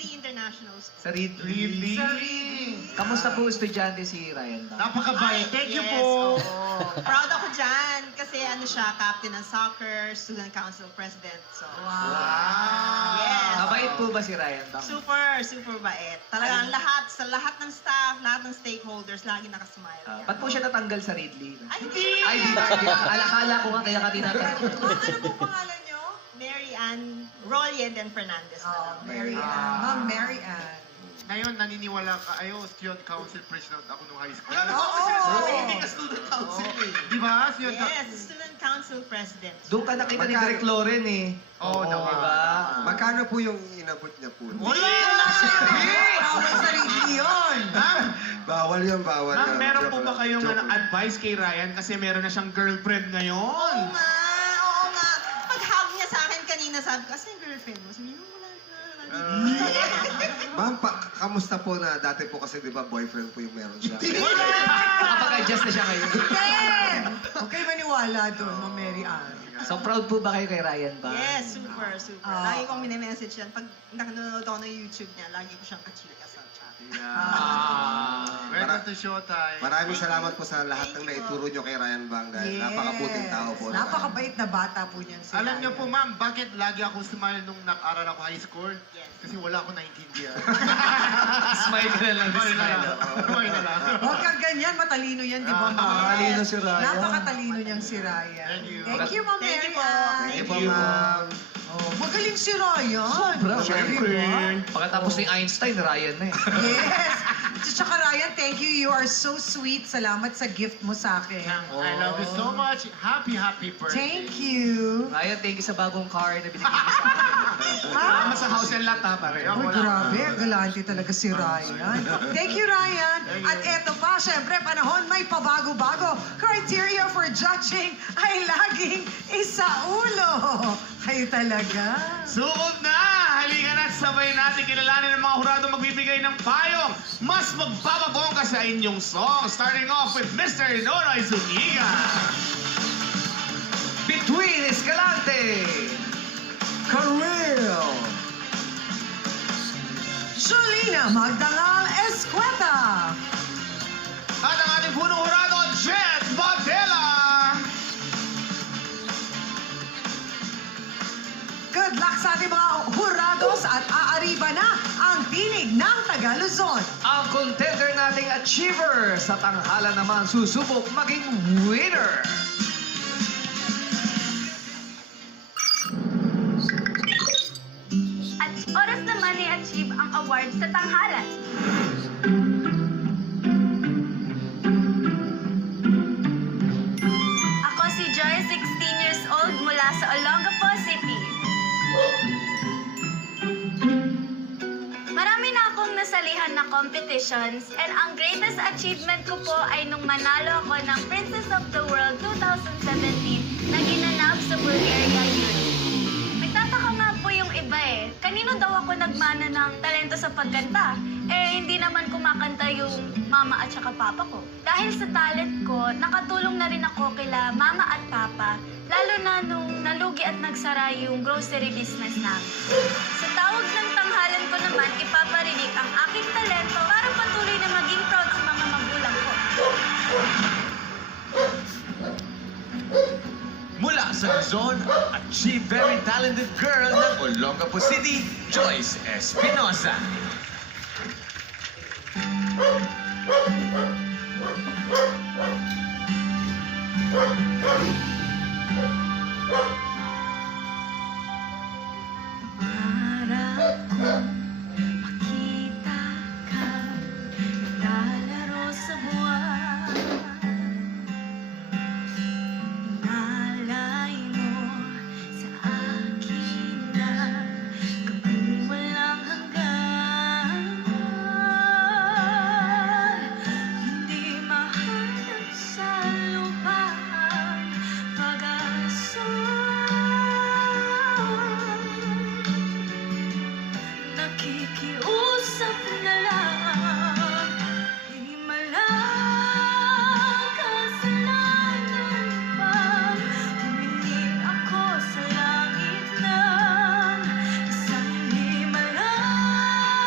Ridley International School. Sa Ridley. Really? Kamusta po estudyante si Ryan Bang? Napakabait. Thank you Yes, po. oo. Proud ako dyan kasi ano siya, captain ng soccer, student council president. So, yes. Mabait po ba si Ryan Bang? Super bait. Talagang sa lahat ng staff, lahat ng stakeholders, lagi nakasmile. Ba't po siya natanggal sa Ridley? Ay, hindi! Ay, di ba? Alakala ko nga kaya ka tinatanong. Ano po pangalan nyo? Mary Ann Rollied and Fernandez. Oh, Mary Ann. Ma'am Mary Ann. Ngayon, naniniwala ka, student council president ako nung high school. Hindi ka student council Di ba? Student Yes, student council president. Doon ka nakita ni Direk Loren eh. Oo, di ba? Magkano po yung inabot niya po? Wala! Bawal sa Ridley yun. Bawal yun, bawal. Ma'am, meron Joke po ba lang, kayong joke lang. advice kay Ryan kasi meron na siyang girlfriend Oo ngayon? nga. Pag-hug niya sa akin kanina, sabi ko, kasi yung girlfriend mo? Sabi niya, wala na. Ma'am, kamusta po na dati po kasi di ba boyfriend po yung meron siya? Nakapag-adjust na siya ngayon. Huwag kayo maniwala doon, Ma'am Mary Ann. So proud po ba kayo kay Ryan Bang? Yes, super. Lagi kong mini-message yan. Pag nanonood ako ng YouTube niya, lagi ko siyang kachika sa chat. Welcome to Showtime. Maraming salamat po sa lahat ng naituro nyo kay Ryan Bang dahil napakabuting tao po. Napakabait na bata po niyan si Alam niyo Ryan. po, ma'am, bakit lagi ako smile nung nag-aral ako high school? Yes. Kasi wala akong naintindihan. Smile ka na lang. Smile na lang. Smile na lang. Huwag kang ganyan, matalino yan, di ba, Ma'am? Matalino si Ryan. Napakatalino niyang si Ryan. Thank you. Thank you, Ma'am Thank Mary you po. Ann. Thank you po, ma'am. Oh, magaling si Ryan. Sobra, Syempre. Pagkatapos ni Einstein, Ryan na eh. Yes. Tsaka Ryan, thank you. You are so sweet. Salamat sa gift mo sa akin. I love you so much. Happy birthday. Thank you. Ryan, thank you sa bagong car na binigay mo sa akin. Tama sa house and lot ha, pare. Uy, grabe. Galante talaga si Ryan. Thank you, Ryan. At eto pa, syempre, panahon may pabago-bago. Criteria for judging ay laging isa ulo. Kayo talaga. Sukob na! Halika na at sabay natin kilalanin ang mga hurado magbibigay ng payong. Mas magbababongga sa inyong song. Starting off with Mr. Nonoy Zuniga. Between Escalante, Karel, Julina Magdangal Escueta. At ang ating punong hurado, Jet Badela. Good luck sa ating mga hurados at aariba na ang tinig ng Taga Luzon. ang contender nating achiever sa tanghalan naman susubok maging winner. At oras naman i-achieve ang award sa tanghalan. Ako si Joy, 16 years old mula sa Olongapo City. Marami na akong nasalihan na competitions and ang greatest achievement ko po ay nung manalo ako ng Princess of the World 2017 na ginanap sa Bulgaria Youth. Nagtataka nga po yung iba eh. Kanino daw ako nagmana ng talento sa pagkanta? Eh, hindi naman kumakanta yung mama at saka papa ko. Dahil sa talent ko, nakatulong na rin ako kila mama at papa, lalo na nung nalugi at nagsara yung grocery business namin. Sa tawag ng tanghalan ko naman, ipaparinig ang aking talento para patuloy na maging proud sa mga magulang ko. Mula sa Luzon, achieve very talented girl ng Olongapo City, Joyce Espinosa. Pangarap ko makita ka naglalaro sa buwan. Malay mo sa akin na gabing walang hanggan. Hindi mahanap sa lupa ang pag-asa. Nakikiusap na lang, himalang kasalanan pag humingin ako sa langit ng isang himalang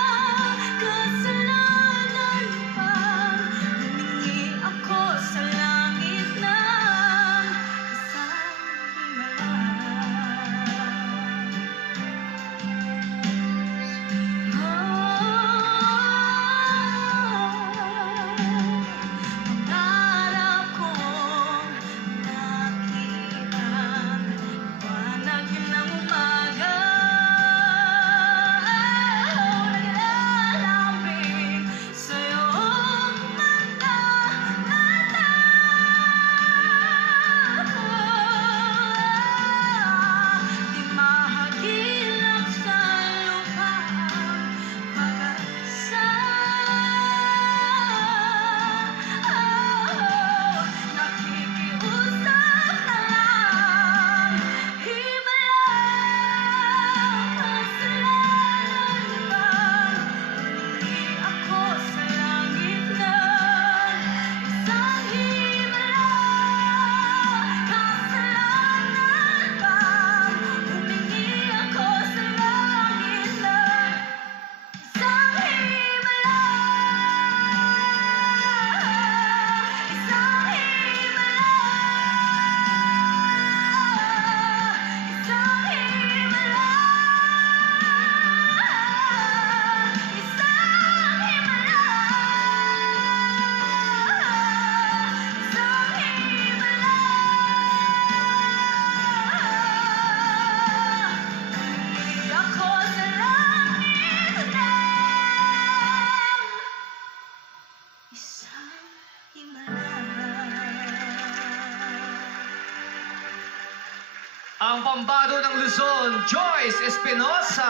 Ang pambado ng Luzon, Joyce Espinosa.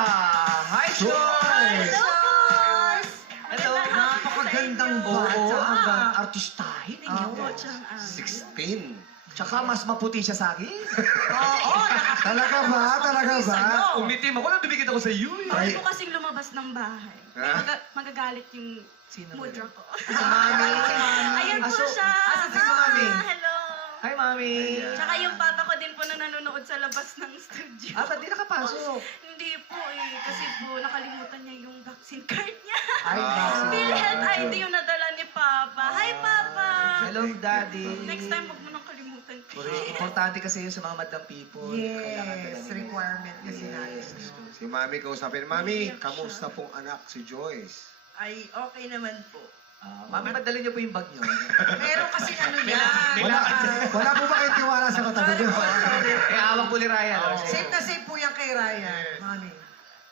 Hi, Joyce! Hello. Napakagandang Oo, bata. hanggang artistahin ninyo. 16. Tsaka mas maputi siya sa akin. Oo, Talaga ba? Talaga ba? Umitim ako, dumikit ako sa iyo. Bawal po kasing lumabas ng bahay. Ha? Magagalit yung Sino mudra ko. Si Mami. Ayan po Aso- siya. asan si Mami? Hello. Hi, Mami. Tsaka yung papa ko din po na nanonood sa labas ng studio. Ba't di nakapasok? Hindi po eh. Kasi po nakalimutan niya yung vaccine card niya. Ay, PhilHealth ID yung nadala ni Papa. Hi, Papa! Hello, Daddy. Next time, huwag mo nang kalimutan. Importante kasi yun sa mga madlang people. yes, requirement kasi natin. Si Mami kausapin. Mami, kamusta pong anak si Joyce? Ay, okay naman po. Mami, madali niyo po yung bag niyo. Meron kasi ano yan. Wala po ba kayong tiwala sa katabi niyo? Eh, awak po ni Ryan. Safe na safe po yan kay Ryan. Mami.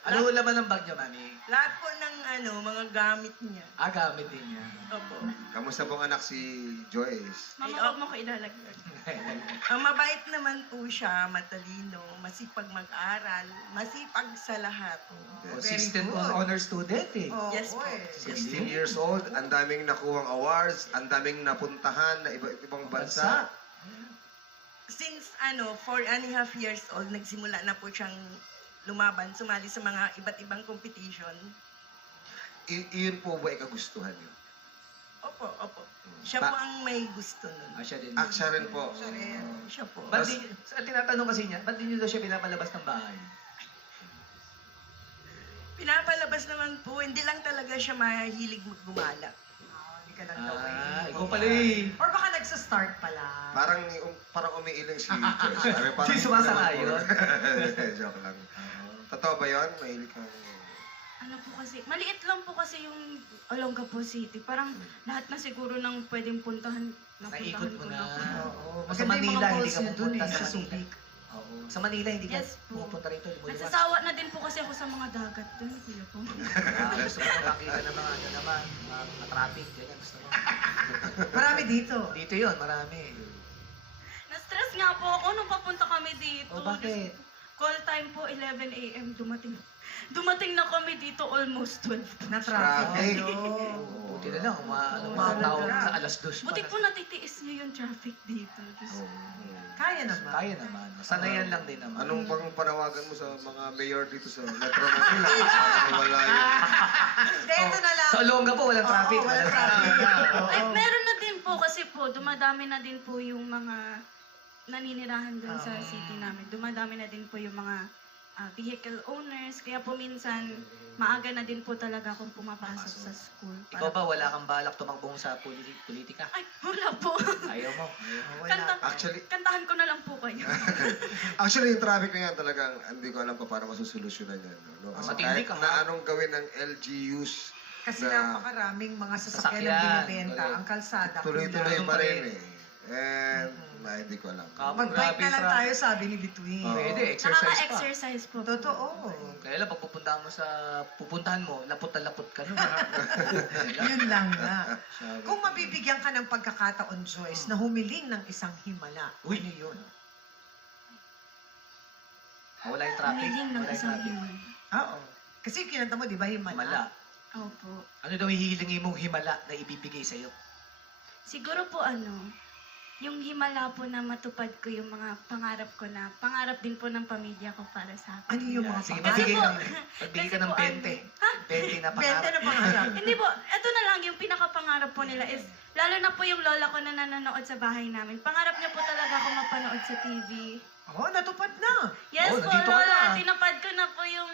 Ano ho laman ng bag niyo, Mami? Lahat po ng mga gamit niya. Gamit din niya. Opo. Kamusta pong anak si Joyce? Mama, huwag mo ko ilalaglag. Ang mabait naman po siya, matalino, masipag mag-aral, masipag sa lahat. Consistent honor student eh. Oo, Yes po. 16 years old, ang daming nakuhang awards, ang daming napuntahan na iba't ibang bansa. Since 4.5 years old, nagsimula na po siyang lumaban, sumali sa mga iba't ibang competition. Iyon po ba ikagustuhan niyo? Opo, opo. Siya po ang may gusto nun. Siya din. Siya rin po. Siya po. Ba't di, tinatanong kasi niya, ba't di niyo daw siya pinapalabas ng bahay? Pinapalabas naman po, hindi lang talaga siya mahilig gumala. Hindi ka lang daw Ikaw pala eh. Or baka nagsa-start pa lang. Parang umiiling si Joyce. Si sumasang-ayon? Joke lang. Totoo ba yun? Mahilig kang... Ano po kasi, maliit lang po kasi yung Olongapo City. Parang lahat na siguro ng pwedeng puntahan, Naikot napuntahan mo ko na. na po. Oo. Sa Maganda yung Manila, mga hindi malls ka niya dun pupunta eh, sa sa Manila. Subic. Oo. Sa Manila, hindi ka Yes po. pupunta rito. Lumiwas. Nagsasawa na din po kasi ako sa mga dagat doon, kuya po. Gusto mo makita ng mga ano naman, mga traffic, ganyan gusto mo. Marami dito. Dito yun, marami. Na-stress nga po ako nung papunta kami dito. O bakit? Call time po, 11 a.m. dumating. Dumating na kami dito almost 12. Na traffic. Traffic. Buti na lang, mga Umabot tawag na. sa alas 2 Buti po natitiis niyo yung traffic dito. Diyos ko. Kaya naman. Kaya naman. Sanayan lang din naman. Anong pang panawagan mo sa mga mayor dito sa Metro Manila? Parang wala yun. Hindi, ito na lang. Sa Olonga po, walang traffic. Oo, walang traffic. Ay, meron na din po kasi po, dumadami na din po yung mga naninirahan doon sa city namin. Dumadami na din po yung mga vehicle owners. Kaya po minsan, maaga na din po talaga akong pumapasok sa school. Ikaw ba, wala kang balak tumakbong sa politika? Ay, wala po. Ayaw mo. Actually, Kantahan ko na lang po kayo. Actually, yung traffic na yan talagang hindi ko alam pa paano masusolusyonan yan. No? Kasi Matindi kahit ka, na ha? anong gawin ng LGUs, Kasi napakaraming mga sasakyan na Sasakyan. binibenta. Ang kalsada. tuloy-tuloy Doon pa pa rin rin. eh. And hindi ko alam. Mag-bike na lang tayo, sabi ni Between. Pwede, exercise pa. Nakaka-exercise po. Totoo. Kaya lang, pag pupuntahan mo, lapot na lapot ka nun. Yun lang na. Kung mabibigyan ka ng pagkakataon, Joyce, na humiling ng isang himala, Uy. ano yun? Wala yung traffic. Humiling ng Wala yung isang traffic. himan. Oo. Kasi kinanta mo, di ba, himala? Himala. Opo. Ano daw hihilingin mong himala na ibibigay sa'yo? Siguro po yung himala po na matupad ko yung mga pangarap ko na pangarap din po ng pamilya ko para sa akin. Ano yung mga Sige, pangarap? magbigay po- magbigay ka kasi ng po, 20. Ha? 20 na 20 pangarap. na pangarap. Hindi po, eto na lang yung pinakapangarap po nila is, lalo na po yung lola ko na nanonood sa bahay namin. Pangarap niya po talaga ako mapanood sa TV. Oo, natupad na. Yes po, nandito ka lola, na. tinapad ko na po yung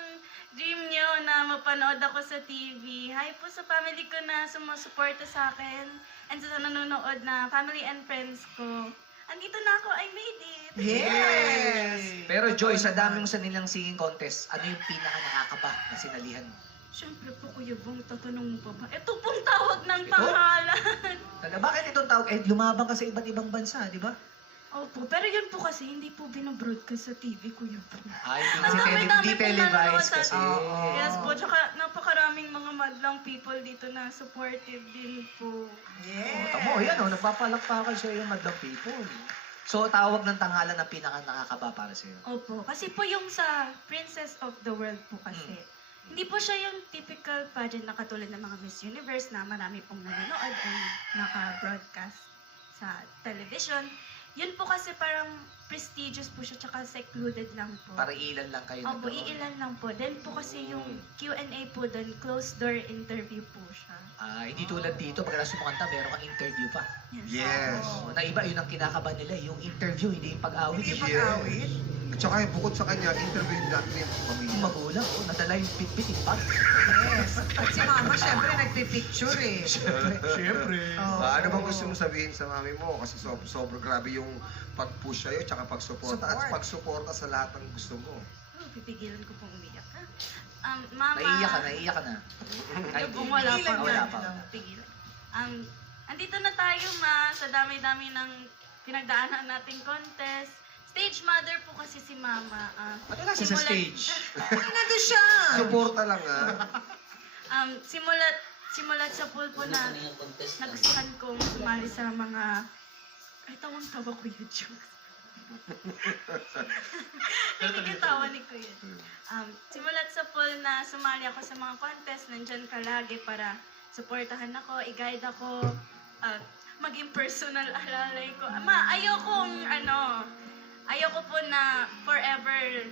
dream niyo na mapanood ako sa TV. Hi po sa family ko na sumusuporta sa akin and sa nanonood na family and friends ko. Andito na ako, I made it! Yes! Pero Joy, sa dami mong sanilang singing contest, ano yung pinaka nakakaba na sinalihan mo? Siyempre po, Kuya Bong, tatanong mo pa ba? Ito pong tawag ng pangalan. Bakit itong tawag? Eh, lumabang ka sa iba't ibang bansa, di ba? Opo, pero yun po kasi hindi po binobroadcast sa TV, Kuya Bong. Ay, Ang dami-dami hindi pong televised nanonood sa- kasi. Yes po, tsaka napakaraming mga madlang people dito na supportive din po. Yes! Tamo, yan o, nagpapalakpakan siya yung madlang people. So, tawag ng tanghalan ng pinaka nakakaba para sa'yo. Opo. Kasi po yung sa Princess of the World po kasi, hindi po siya yung typical pageant na katulad ng mga Miss Universe na marami pong nanonood and naka-broadcast sa television. Yun po kasi parang prestigious po siya tsaka secluded lang po. Para ilan lang kayo Opo, nagkaroon. iilan lang po. Then po kasi yung Q&A po doon, closed door interview po siya. Hindi tulad dito, pagkatapos sumukanta, meron kang interview pa. Yes. Na iba, yun ang kinakaban nila, yung interview, hindi yung pag-awit. Hindi pag-awit. At saka bukod sa kanya, interview natin yung Yung pamilya. magulang, nadala yung pit-pit, impact. Yes. At si Mama, syempre, nagpipicture eh. Siyempre. Oh. Ano bang gusto mong sabihin sa mami mo? Kasi sobrang grabe yung pag-push sa'yo, tsaka pag-suporta at Support. pag-suporta sa lahat ng gusto mo. Pipigilan ko pong umiyak. Mama, Naiiyak ka na. Ay, Kung wala pa. Wala pa. Pigilan. Andito na tayo, Ma, sa dami-dami ng pinagdaanan nating contest. Stage mother po kasi si Mama. Ano lang siya sa stage? Nandun siya! Suporta lang Simulat sa pool po na nagustuhan kong sumali sa mga... Ay, tawang-tawa ko YouTube. Tawa ni Kuya. Simulat sa pool na sumali ako sa mga contest, nandyan ka lagi para suportahan ako, i-guide ako, maging personal alalay ko. Ma, ayoko po na forever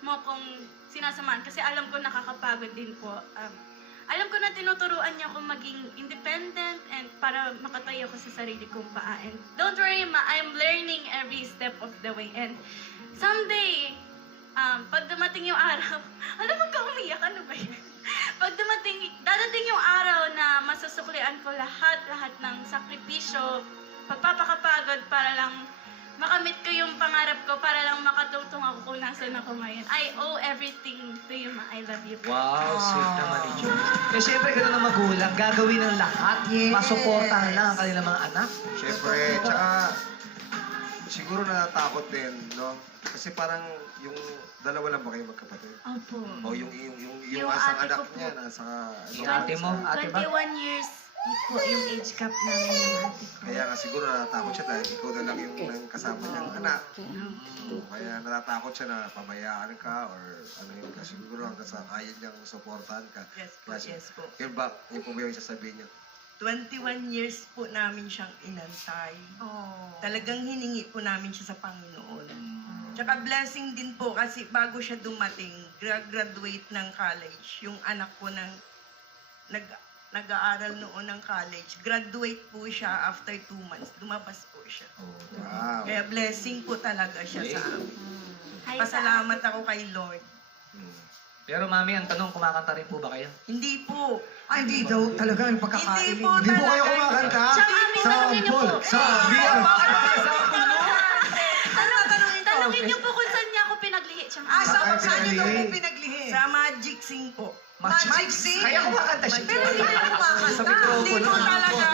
mo kong sinasamahan kasi alam ko nakakapagod din po. Alam ko na tinuturuan niya akong maging independent and para makatayo ako sa sarili kong paa. And don't worry, Ma, I'm learning every step of the way. And someday, pag dumating yung araw, alam mo ka umiyak, ano ba yun? Pag dadating yung araw na masusuklian ko lahat ng sakripisyo, pagpapakapagod para lang makamit ko yung pangarap ko, para lang makatungtong ako kung nasan ako ngayon. I owe everything to you, Ma. I love you. Wow, sweet naman ni Joy. Eh, syempre, ganun ang magulang. Gagawin ng lahat. Yes. Masuportahan lang ang kanilang mga anak. Siyempre, tsaka siguro natatakot din, no? Kasi parang yung dalawa lang ba kayo magkapatid? Opo. O yung Yung asang ate anak ko po. niya, nasa... Yung ate mo, ate ba? 21 years po yung age gap namin ng ate ko. Kaya nga siguro natatakot siya dahil ikaw na lang yung kasama niyang anak. Kaya natatakot siya na pabayaan ka or ano yun ka. Siguro hanggang sa kaya niyang supportahan ka. Yes po, Kaya yes po. Yun ba, yun po ba yung sasabihin niya? 21 years po namin siyang inantay. Oh. Talagang hiningi po namin siya sa Panginoon. Tsaka blessing din po kasi bago siya dumating, graduate ng college. Yung anak ko nag-aaral noon ng college. Graduate po siya after 2 months. Lumabas po siya. Wow. Kaya blessing po talaga siya sa amin. Hi, Pasalamat ako kay Lord. Pero mami, ang tanong, kumakanta rin po ba kayo? Hindi po. Ay, hindi daw talaga yung Hindi pagkakain. po Hindi po kayo talaga. kumakanta? Mami, tanungin niyo po. Tanungin niyo po kung saan niya ako pinaglihi. Saan niyo daw po pinaglihi? Sa Magic Sing po. Magic Sing? Kaya kumakanta siya. Pero hindi na kumakanta. Sa mikropono. Hindi po talaga.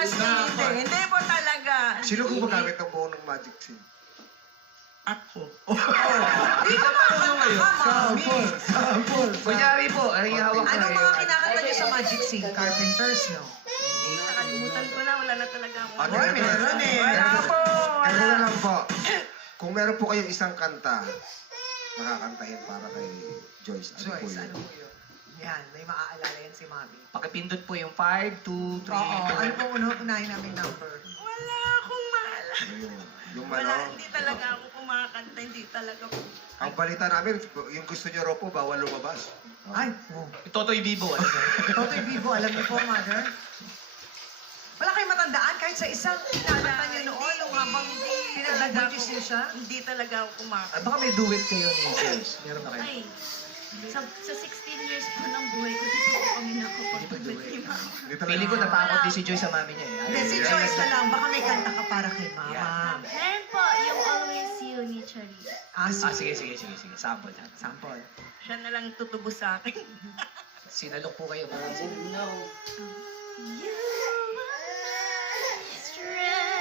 Hindi po talaga. Sino kung magamit ang buong ng Magic Scene? Ako. Hindi ka makakanta, Mami. Kunyari po, ang hawak ko Anong mga kinakanta niyo sa Magic Sing? Carpenters, no? Nakalimutan ko na. Wala na talaga ako. Ano Oy, na meron eh. Wala po. Ano na lang po. Kung meron po kayong isang kanta, makakantahin para kay Joyce. Ano po Joyce, yun? ano po yun? Yan, may maaalala yan si Mami. Pakipindot po yung 5, 2, 3, Oo, ano pong unahin namin number? Wala akong maalala. Ano yun? Yung Wala, ano, hindi talaga ako kumakanta. Hindi talaga po. ang balita namin, yung gusto niyo raw po, bawal lumabas. Ay, oh. Totoy Vivo. Ano ba? Totoy Vivo, alam niyo po, Mother? Wala kayong matandaan kahit sa isang kinakanta niyo noon nung habang pinag-buntis niyo siya? Hindi talaga ako kumakanta. Baka may duet kayo ni Joyce. Meron na kayo. Ay, sa 16 years po ng buhay ko, di po kami nakapag-duet ni Mama. Hindi talaga. Feeling ko natakot din si Joyce sa mami niya. Hindi, si Joyce na lang. Baka may kanta ka para kay Mama. Meron po, yung Always You ni Charisse. Sige. Sample. Siya na lang tutubo sa akin. Sinalok po kayo. Mga You are my strength.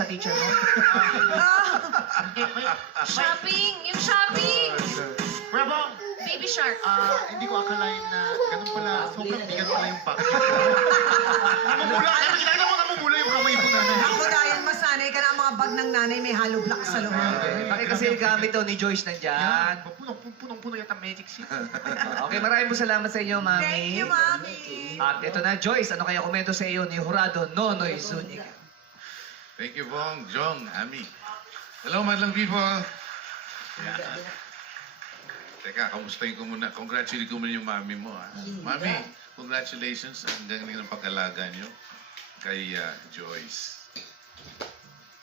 sa teacher mo? Shopping! Yung shopping! Kuya Bong, Baby Shark. hindi ko akalain na ganun pala, sobrang bigat pala yung pack. Namumula, ano ginagawa mo namumula yung kamay ko na. Ako dahil masanay ka na ang mga bag ng nanay may hollow block sa loob. Bakit kasi gamit daw ni Joyce nandyan? Punong-puno yata magic sheet. Okay, maraming po salamat sa inyo, Mami. Thank you, Mami. At ito na, Joyce, ano kaya komento sa iyo ni Jurado Nonoy Zuniga? Thank you, Bong, Jong, Ami. Hello, madlang people. Teka, kamustahin ko muna. Congratulate ko muna yung mami mo, ha? Mami, congratulations. Ang galing ng pag-alaga nyo kay Joyce.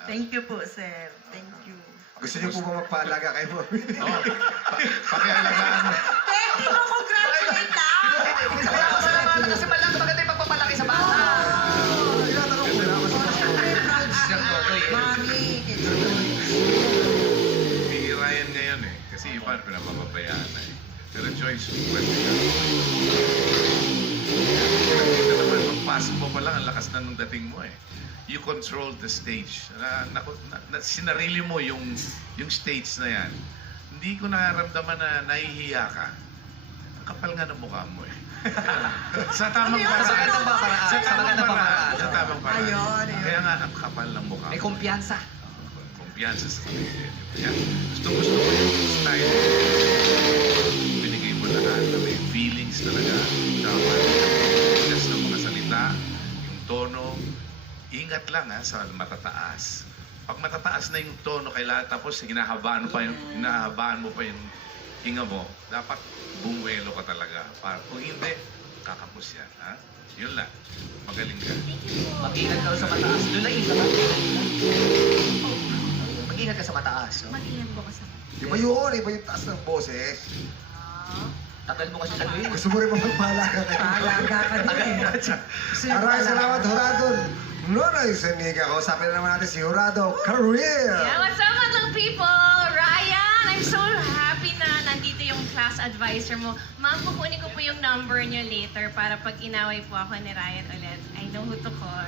Thank you po, sir. Thank you. Gusto niyo po ba magpaalaga kay mo? Oo, pakialagaan mo. Thank you, congratulate lang. Pasalamatan kasi malang maganda yung pagpapalaki sa bata. Tinatanong ko lang kasi Siyang Nonoy. Mami, Bihira yan ngayon, eh. Kasi iba, pinapapabayaan na, eh. Pero Joyce, pwede ka. Ito naman, pagpasok mo pa lang, ang lakas na nung dating mo, eh. You controlled the stage. Sinarili mo yung stage na yan. Hindi ko nararamdaman na nahihiya ka. Ang kapal nga ng mukha mo, eh. Sa tamang Ano yun? Sa magandang paraan. Sa tamang paraan. paraan. Sa tamang paraan. Ayun. Kaya nga, ang kapal ng mukha May mo. kumpiyansa. Kumpiyansa sa kanila. Kaya gusto ko yung style. Binigay mo lahat na may feelings talaga. Tama. Just ng mga salita, yung tono. Ingat lang ha sa matataas. Pag matataas na yung tono, kailangan tapos hinahabaan mo pa yung hinga mo, dapat bumuelo ka talaga. Kung hindi, kakapos yan. Ha? Yun lang. Magaling ka. Mag-ingat ka sa mataas. Lulain ka ba? Mag-ingat ka sa mataas. oh. Mag-ingat po ko sa... Iba yun, iba yung taas ng boses. Tagal mo kasi saluhin. Gusto mo rin ba magpaalaga kay mo? Paalaga ka din eh. Maraming salamat, Jurado. Nonoy Zuniga. Kausapin na naman natin si Jurado Career. Yeah, what's up, madlang people? Ryan, I'm so happy na nandito yung class advisor mo. Ma'am, kukunin ko po yung number niyo later para pag inaway po ako ni Ryan ulit, I know who to call.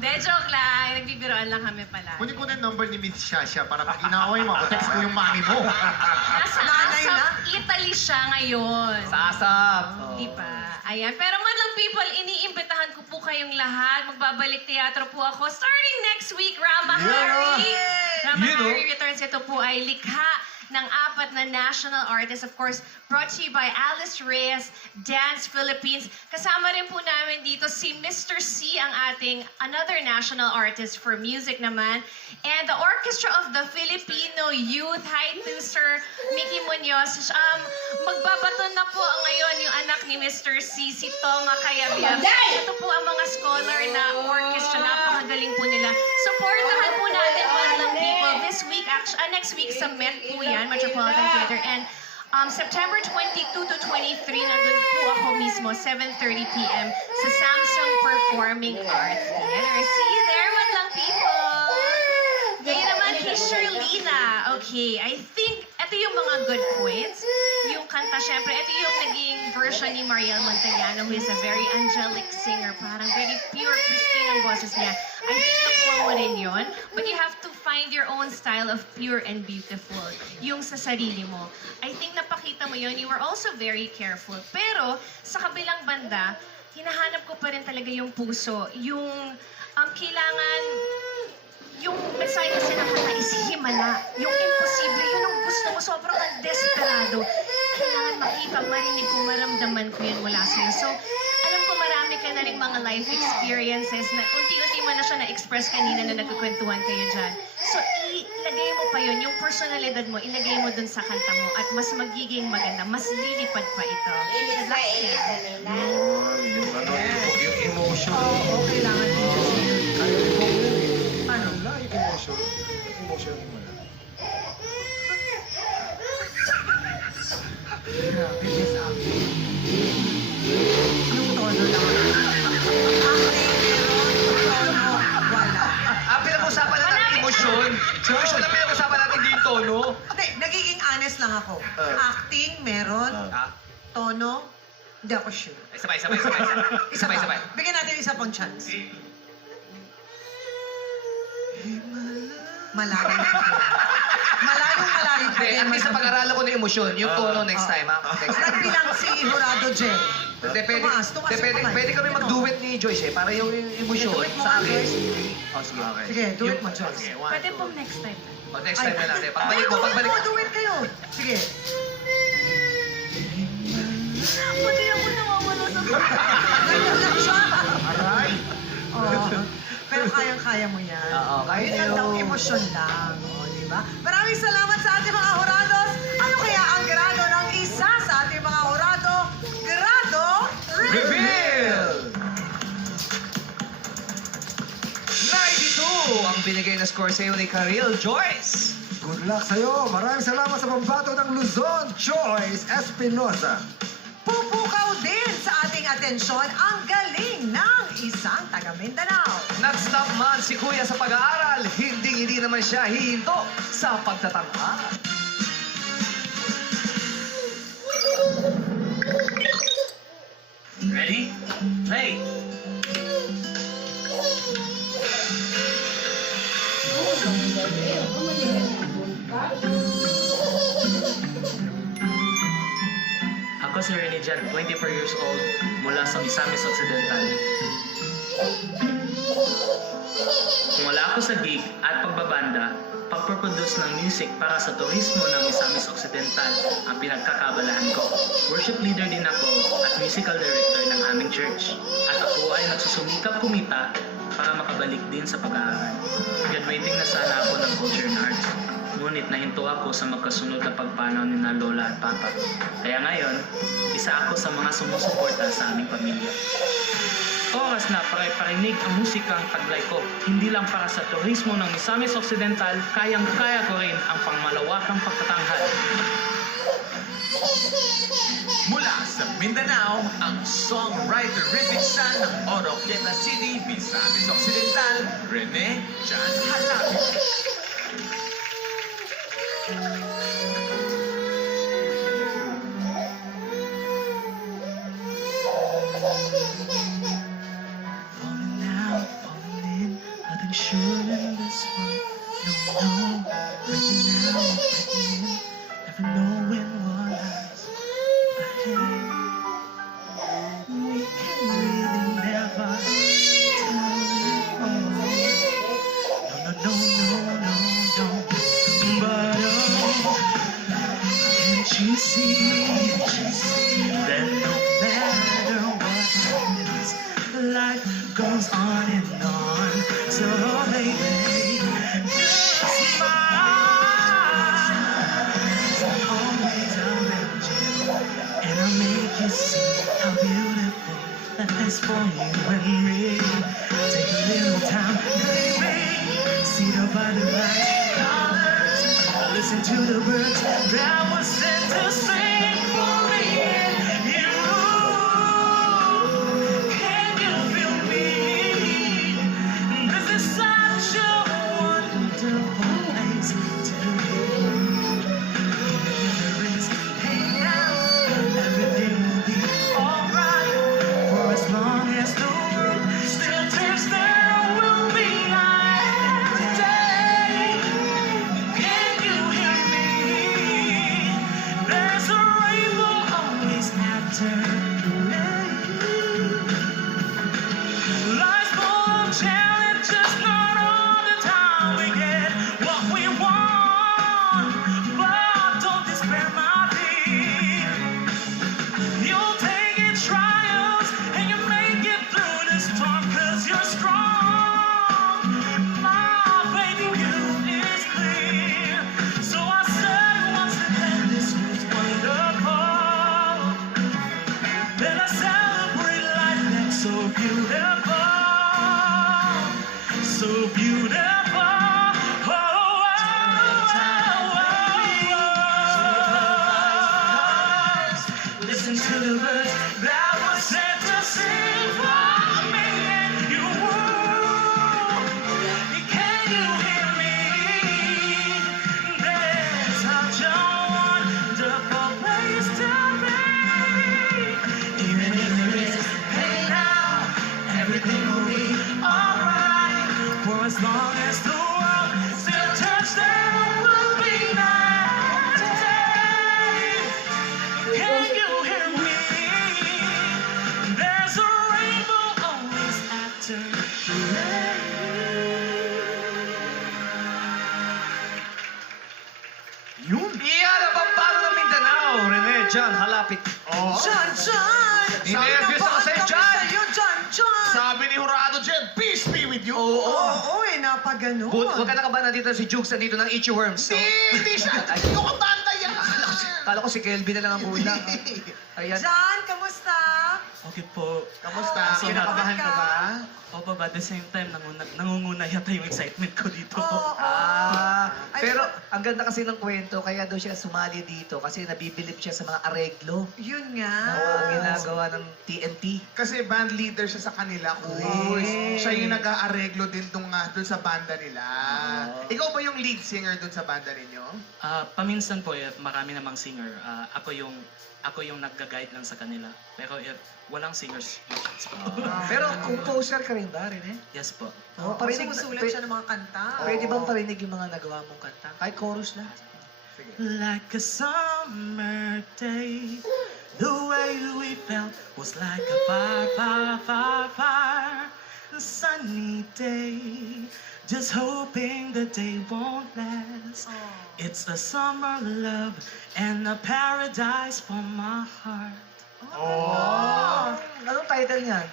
De, joke lang. Nagbibiroan lang kami pala. Kunin ko na yung number ni Miss Shasha para pag inaway mo ako, text ko yung mami mo. Nasa Nanay ASAP, na? Italy siya ngayon. Sasap. Di ba? Ayan. Pero madlang people, iniimbitahan ko po kayong lahat. Magbabalik teatro po ako starting next week, Rama Hari. Rama Yun, oh. Hari Returns. Ito po ay likha ng 4 na national artists. Of course, brought to you by Alice Reyes, Dance Philippines. Kasama rin po namin dito si Mr. C, ang ating another national artist for music naman. And the Orchestra of the Filipino Youth. Hi to Sir Mickey Munoz. Magbabaton na po ngayon yung anak ni Mr. C, si Toma Cayabyab. Ito po ang mga scholar na orchestra. Napakagaling po nila. Supportahan po natin madlang people this week, next week sa Met po yan, Metropolitan Theater. And September 22 to 23, nandun po ako mismo, 7:30 p.m. sa Samsung Performing Arts Theater. See you there, madlang people! Ngayon naman, kay Sherlina. Okay, I think ito yung mga good points. Yung kanta, syempre, ito yung naging version ni Mariel Montellano, who is a very angelic singer. Parang very pure, pristine ang boses niya. I think nakuha mo rin yun. But you have to find your own style of pure and beautiful. Yung sa sarili mo. I think napakita mo yun. You were also very careful. Pero, sa kabilang banda, hinahanap ko pa rin talaga yung puso. Yung kailangan... Yung mensahe kasi ng kanta is himala. Yung imposible, yun ang gusto mo. Sobrang desperado. Kailangan makita, marinig ko, maramdaman ko yan mula sa'yo. So, alam ko marami ka na rin mga life experiences na unti-unti mo na siya na-express kanina na nagkukwentuhan kayo dyan. So, ilagay mo pa yun, yung personalidad mo, ilagay mo dun sa kanta mo at mas magiging maganda, mas lilipad pa ito. Relax yan. Yung emotion. Oo, kailangan din kasi. Kaya yung Ano? wala, yung emotion. Emotion yung wala. Grabe, this acting. Yung tono lang. Acting, meron. Tono, wala. Pinag-usapan natin ang emosyon. Emosyon na pinag-usapan natin din tono. Hindi, nagiging honest lang ako. Acting, meron. Tono, hindi ako sure. Sabay. Isa pa. Bigyan natin isa pang chance. Malayo. Malayo pa Hindi, din. at least sa pag-aralan ko ng emosyon, yung tono next time, ha? Next time. Nagbilang si Jurado Jen. Tumaas yung pwede kamay. kami mag-duet ni Joyce, para yung emosyon Duet mo sa nga, akin. Joyce. Oh, sige. Sige, do it mo, Joyce. Pwede pong next time. Oh, next time na natin. Pagbalik mo, pagbalik mo. Do it kayo. Sige. Pwede ako nawawala sa Ganyan lang siya. Aray! Oo. Pero kayang-kaya mo yan. Oo, kaya Minsan yun. daw emosyon lang. Di ba? Maraming salamat sa ating mga jurados. Ano kaya ang grado ng isa sa ating mga jurado? Grado Reveal! 92 ang binigay na score sa'yo ni Karil Joyce. Good luck sa'yo. Maraming salamat sa pambato ng Luzon, Joyce Espinosa. Pupukaw din sa ating atensyon ang galing ng isang taga Mindanao. Nag-stop man si Kuya sa pag-aaral, hindi naman siya hihinto sa pagtatanghal. Ready? Play! Ako si Rene Jan, 24 years old, mula sa Misamis Occidental. Kung wala ako sa gig at pagbabanda, pagproduce ng music para sa turismo ng Misamis Occidental ang pinagkakabalahan ko. Worship leader din ako at musical director ng aming church. At ako ay nagsusumikap kumita para makabalik din sa pag-aaral. Graduating na sana ako ng Culture and Arts. Ngunit nahinto ako sa magkasunod na pagpanaw ni na Lola at Papa. Kaya ngayon, isa ako sa mga sumusuporta sa aming pamilya. Oras na para iparinig ang musikang taglay ko. Hindi lang para sa turismo ng Misamis Occidental, kayang-kaya ko rin ang pangmalawakang pagtatanghal. Mula sa Mindanao, ang songwriter rhythmic son ng Oroquieta City, Misamis Occidental, Rene Jan Halabi. Falling out, falling in, nothing sure in this one. No, breaking out, breaking in, never knowing what lies ahead. We can really never tell it all. No. But can't you see that no matter what happens, life goes on and on. So baby, just smile. Always around you, and I'll make you see how beautiful life is for you and me. Take a little time, baby, see the butterflies, colors, listen to the birds that was sent to sing for me and you. Can you feel me? This is such a wonderful place to be. Memories hang out, everything will be alright. For as long as the world still turns, there will be light today. Can you hear me? There's a John, halapit. John, John! Inervyos ako sa'yo, Kami John! sa'yo, John, John! Sabi ni Jurado Jen, peace be with you. Oo, napagano. Huwag ka nakabahan, nandito si Jukes, nandito ng Itchy Worms. Hindi siya. Hindi ko kabanda yan. Kala ko si Kelvin na lang ang kulang. Ayan. John, kamusta? Okay po. Kamusta? So, Kinakabahan ka ba? Opo, but at the same time, nangunguna yata yung excitement ko dito. Oo. Ay, Pero ang ganda kasi ng kwento, kaya daw siya sumali dito kasi nabibilip siya sa mga areglo Yun nga. na ginagawa ng TNT. Kasi band leader siya sa kanila, Kuy. Siya yung nag-aareglo din dun sa banda nila. Ikaw ba yung lead singer dun sa banda ninyo? Paminsan po, if marami namang singer, ako yung nagga-guide lang sa kanila. Pero if walang singers, Pero composer ka rin ba, Rene? yes po. Oo, Sumusulat siya ng mga kanta. Pwede bang parinig yung mga nagawa mong kanta? Kahit chorus lang. Like a summer day, the way we felt was like a fire, a sunny day, just hoping the day won't last. It's a summer love and a paradise for my heart. Anong title niyan?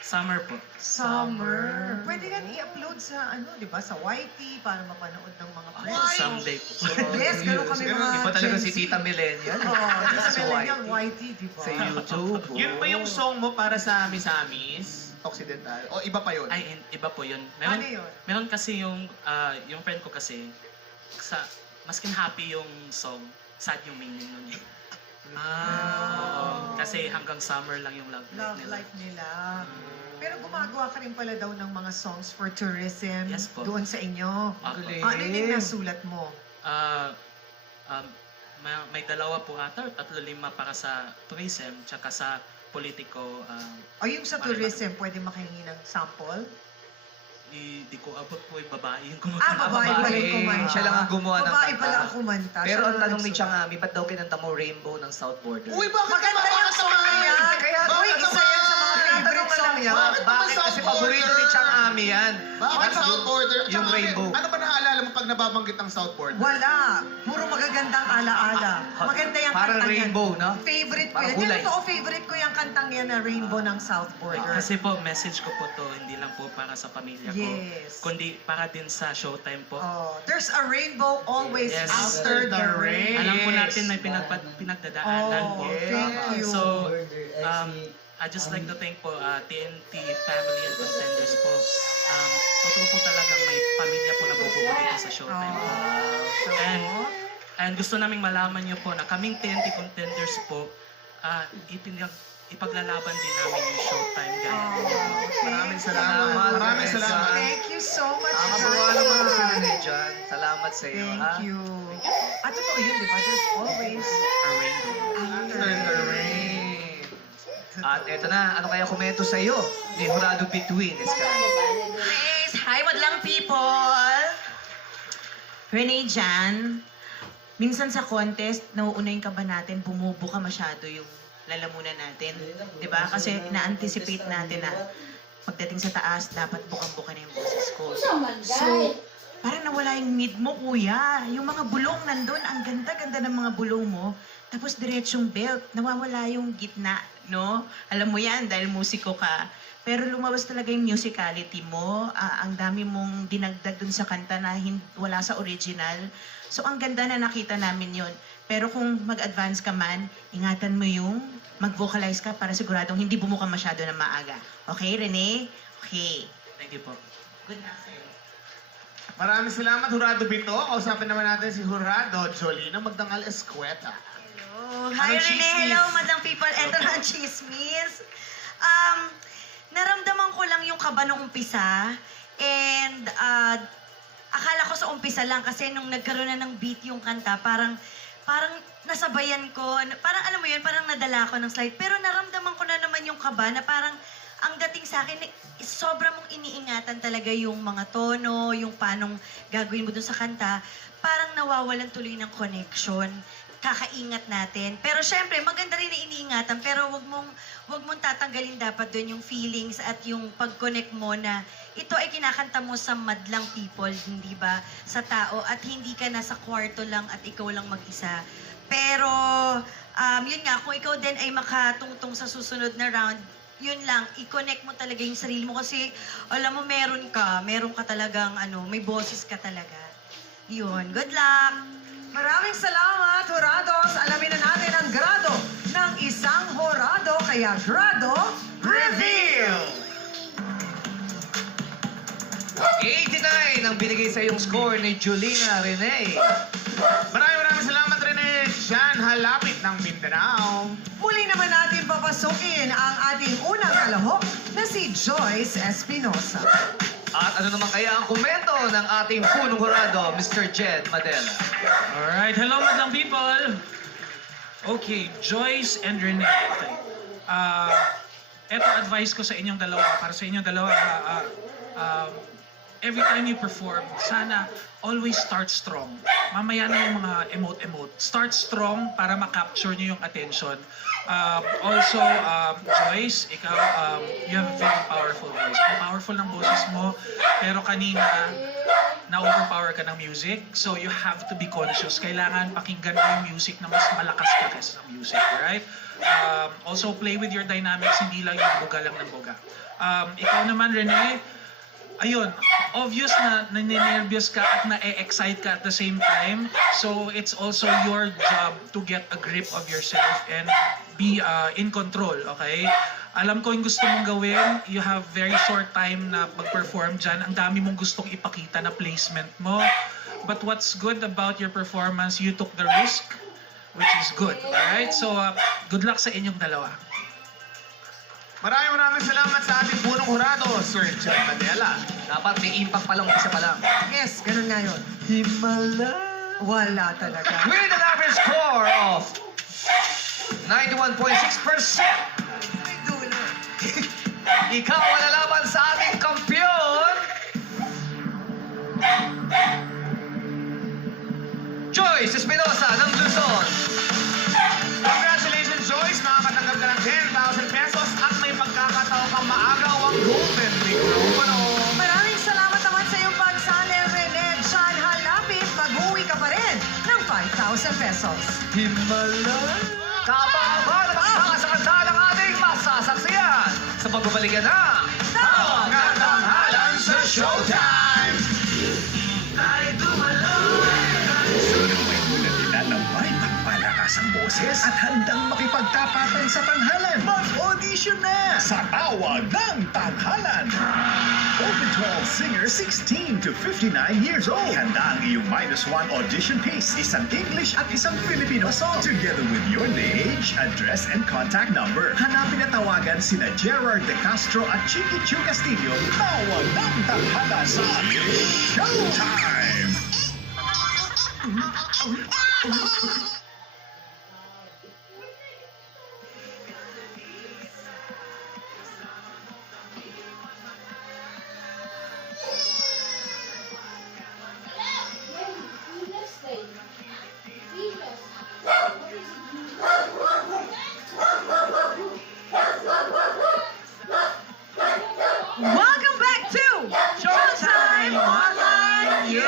Summer po. Summer. Pwede yan i-upload sa, di ba, sa YT para mapanood ng mga friends. Someday po. Yes, ganun kami mga Iba talaga Gen si Z. Tita Millennial. Sa Sa Millennial YT. YT, di ba? Sa YouTube. Yun ba yung song mo para sa Misamis? Occidental? O iba pa yun? Ay, iba po yun. Ano yun? Meron kasi yung friend ko kasi, maskin happy yung song, sad yung meaning nun eh. Oo, kasi hanggang summer lang yung love Love nila. life nila. Pero gumagawa ka rin pala daw ng mga songs for tourism Yes po. doon sa inyo. Ako. Ano yung nasulat mo? May dalawa po ata, 3-5 para sa tourism, tsaka sa politiko. O yung sa tourism, pwede makahingi ng sample? Di ko abot po yung babae yung kumanta. Babae pala yung kumanta. Siya lang ang gumawa ng Babae kanta. pala ang kumanta. Pero Siya ang lang tanong ni nagsulat. Changami, ba't daw kinanta mo Rainbow ng South Border? Uy, bakit Maganda yung song na yan. Kaya, Uy, isa yan sa mga favorite lang songs yan. ko. Bakit? Kasi paborito ni Changami yan. Bakit South Border? Yung Tsaka, Rainbow. Ano ba naaalala mo pag nababanggit ang South Border? Wala. Puro magagandang ala-ala. Maganda yung Parang kantang yan. Rainbow, no? Favorite ko Parang yan. Yung kulay. totoo, favorite ko yung kantang yan na Rainbow ng South Border. Kasi po, message ko po to, hindi lang po para sa pamilya ko, Yes. kundi para din sa showtime po. Oh, there's a rainbow always Yes. after the rain. Alam po natin may pinagdadaanan Oh, po. thank you. So, I just like to thank po TNT family and contenders po. Totoo po talagang may pamilya po nabubuo dito sa showtime po. And gusto naming malaman niyo po na kaming TNT contenders po, ipaglalaban din namin yung showtime gaya. Maraming salamat. Maraming salamat. Thank you so much, Nakakatuwa naman John. si Rene dyan. Salamat sa iyo, ha? Thank you. At totoo yun, di ba? There's always A rainbow. after the rain. At eto na, ano kaya komento sa iyo ni Jurado Between? Guys, hi madlang people! Renee Jan, minsan sa contest, nauuna yung kaba natin, bumubuka masyado yung lalamunan natin. Diba? Kasi na-anticipate natin na pagdating sa taas, dapat bukang-buka na yung boses ko. So, parang nawala yung mid mo, kuya. Yung mga bulong nandun, ang ganda-ganda ng mga bulong mo. Tapos diretsong belt, nawawala yung gitna, no? Alam mo yan, dahil musiko ka. Pero lumabas talaga yung musicality mo. Ang dami mong dinagdag dun sa kanta na wala sa original. So, ang ganda na nakita namin yun. Pero kung mag-advance ka man, ingatan mo yung mag-vocalize ka para siguradong hindi bumuka masyado na maaga. Okay, Rene? Okay. Thank you po. Good luck sa'yo. Maraming salamat, Jurado Bito. Kausapin naman natin si Jurado Jolino Magdangal Escueta. Hello. Hi, Anong Rene. chismis? Hello, Madam People. Ito na ang chismis. Naramdaman ko lang yung kaba nung umpisa. And akala ko sa umpisa lang kasi nung nagkaroon na ng beat yung kanta, parang nasabayan ko. Parang alam mo yun, parang nadala ko ng slide. Pero naramdaman ko na naman yung kaba na parang ang dating sa akin, sobra mong iniingatan talaga yung mga tono, yung paanong gagawin mo dun sa kanta. Parang nawawalan tuloy ng connection. kakaingat natin. Pero syempre, maganda rin na iniingatan, pero wag mong tatanggalin dapat doon yung feelings at yung pag-connect mo na ito ay kinakanta mo sa madlang people, hindi ba? Sa tao, at hindi ka nasa kwarto lang at ikaw lang mag-isa. Pero, yun nga, kung ikaw din ay makatungtong sa susunod na round, yun lang, i-connect mo talaga yung sarili mo kasi, alam mo, meron ka talagang, may boses ka talaga. Yun, good luck! Maraming salamat, Horados. Alamin na natin ang grado ng isang Horado. Kaya grado, Reveal! 89 ang binigay sa iyong score ni Julina Rene. Maraming salamat, Rene Jan Halapit ng Mindanao. Muli naman natin papasukin ang ating unang kalahok na si Joyce Espinosa. At ano naman kaya ang komento ng ating punong Horado, Mr. Jed Madela? Alright, hello madlang people! Okay, Joyce and Rene. Okay. Eto advice ko sa inyong dalawa, para sa inyong dalawa, every time you perform, sana always start strong. Mamaya na yung mga emote-emote. Start strong para ma-capture nyo yung attention. Also, Joyce, ikaw, you have a very powerful voice. Powerful ng boses mo, pero kanina, na-overpower ka ng music, so you have to be conscious. Kailangan pakinggan mo yung music na mas malakas ka kaysa sa music, alright? Also, play with your dynamics, hindi lang yung buga lang ng buga. Ikaw naman, Rene, ayun, obvious na naninervyos ka at na-excite ka at the same time. So, it's also your job to get a grip of yourself and be in control, okay? Alam ko yung gusto mong gawin, you have very short time na mag-perform dyan. Ang dami mong gustong ipakita na placement mo. But what's good about your performance, you took the risk, which is good, alright? So, good luck sa inyong dalawa. Maraming salamat sa ating punong Horado, Sir Jed Madela. Dapat may impact pa lang, isa pa lang. Yes, ganun nga yun. Himala. Wala talaga. With an average score of 91.6%. Ikaw ang lalaban sa ating kampiyon, Joyce Espinosa ng Luzon. Congratulations, Joyce! Nakakatanggap ka ng 10,000 pesos at may pagkakataon kang maagaw ang golden microphone. Maraming salamat naman sa iyong pagsali, Rene Jan Halapit. Mag-uwi ka pa rin ng 5,000 pesos. Himala. Kababa na magkakasakanta ng ating masasaksiyan sa pagbabalikan na Tanghalan sa Showtime! Tayo dumaloy! May nila ng may pagpalakas ang boses at handang makipagtapatan sa tanghalan. Mag-audition na sa Tawag ng Tanghalan. Open to all singers 16 to 59 years old. Handa ang iyong -1 audition piece, isang English at isang Filipino song, together with your age, address, and contact number. Hanapin at tawagan sina Gerard De Castro at Chiqui Chu Castillo. Tawag ng Tanghalan sa Showtime! Welcome back to Showtime Online You!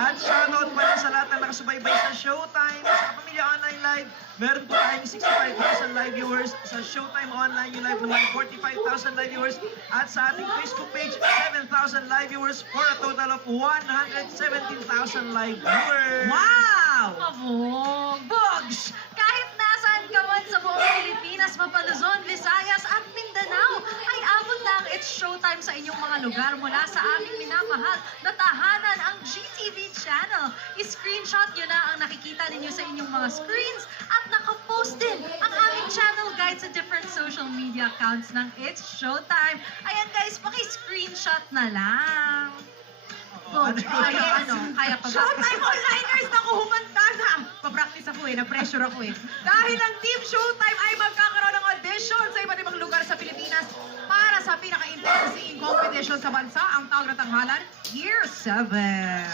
At shoutout pala sa lahat na nakasubaybay sa Showtime, sa Pamilya Online Live. Meron po tayong 65,000 live viewers. Sa Showtime Online You Live naman, 45,000 live viewers. At sa ating Facebook page, 7,000 live viewers for a total of 117,000 live viewers. Wow! Abog! Bogs! Kahit nasaan ka man sa buong Pilipinas, Luzon, Visayas at Mindanao, ay abot na ang It's Showtime sa inyong mga lugar mula sa aming minamahal na tahanan, ang GTV channel. I-screenshot nyo na ang nakikita ninyo sa inyong mga screens at nakapost din ang aming channel guide sa different social media accounts ng It's Showtime. Ayan guys, paki-screenshot na lang. Kaya pa ba? Showtime Onliners! Naku, humanda na! Pa-practice ako na-pressure ako Dahil ang Team Showtime ay magkakaroon ng audition sa iba't ibang lugar sa Pilipinas para sa pinaka-interesting competition sa bansa, ang tawag na tanghalan, Year 7.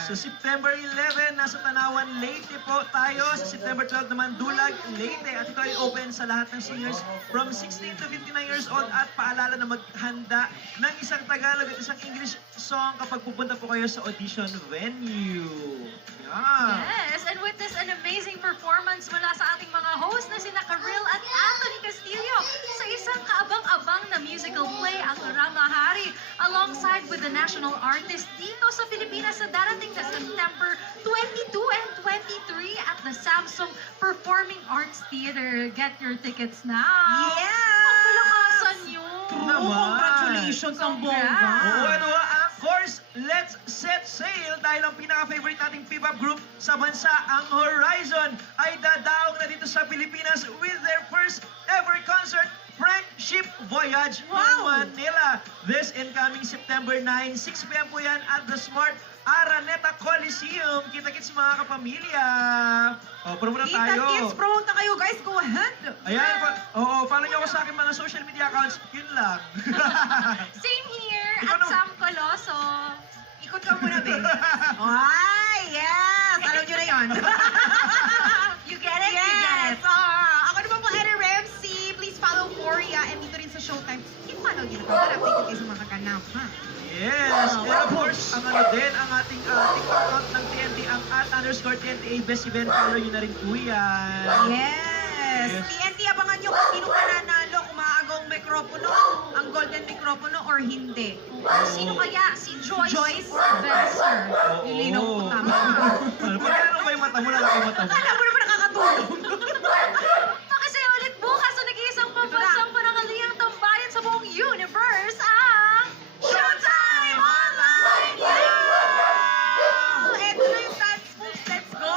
Sa September 11, nasa Tanawan, Leyte po tayo. Sa September 12 naman, Dulag, Leyte. At ito ay open sa lahat ng seniors from 16 to 59 years old. At paalala na maghanda ng isang Tagalog at isang English song kapag pupunta po kayo sa audition venue. Yan. Yes, and witness an amazing performance mula sa ating mga host na sina Karil at Anthony Castillo sa isang kaabang-abang na musical play, ang Ramahari, alongside with the national artist dito sa Pilipinas sa darating na September 22 and 23 at the Samsung Performing Arts Theater. Get your tickets now! Yes! Pagpalakasan nyo! Congratulations ang bongga! Oo, ano of course, let's set sail dahil ang pinaka-favorite nating P-pop group sa bansa, ang Horizon, ay dadaong na dito sa Pilipinas with their first ever concert, Friendship Voyage in Manila. This incoming September 9, 6 p.m. po yan at the Smart Araneta Coliseum. Kita-kits mga kapamilya. O, promo na tayo. Kita-kits, promote na kayo guys, go ahead! Ayan, follow niyo ako sa aking mga social media accounts. Yun lang. Same here Ikaw at naman. Sam Coloso. Ikot ka muna, babe. Ay, yes! Alam nyo na yun. You get it? You get Yes! it. Ako naman po, Eddie Ramsey. Please follow Korea and dito rin sa Showtime. I-follow nyo na po para updated kayo sa mga kaganap, ha? Yes, and of course, ang ano din, ang ating TikTok account ng TNT, ang @_TNTA Best Event, follow nyo na rin po yan. Yes! TNT, abangan nyo kung sino mananalo, kung maaagaw ang mikropono, ang golden mikropono, or hindi. Sino kaya? Si Joyce, Joyce Vencer. Ilinaw ko tama. Pag ganun ba yung mata mo, lalaki yung mata mo. Alam mo naman nakakatulong. Pakisaya ulit bukas sa nag-iisang pambansang panangaliang tambayan sa buong universe, ang Showtime Online! Yeah! Eto na yung dance moves. Let's go!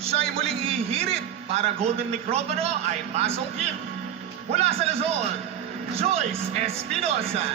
Siya'y muling ihirit para golden mikropono ay masungkit. Mula sa Luzon, Joyce Espinosa.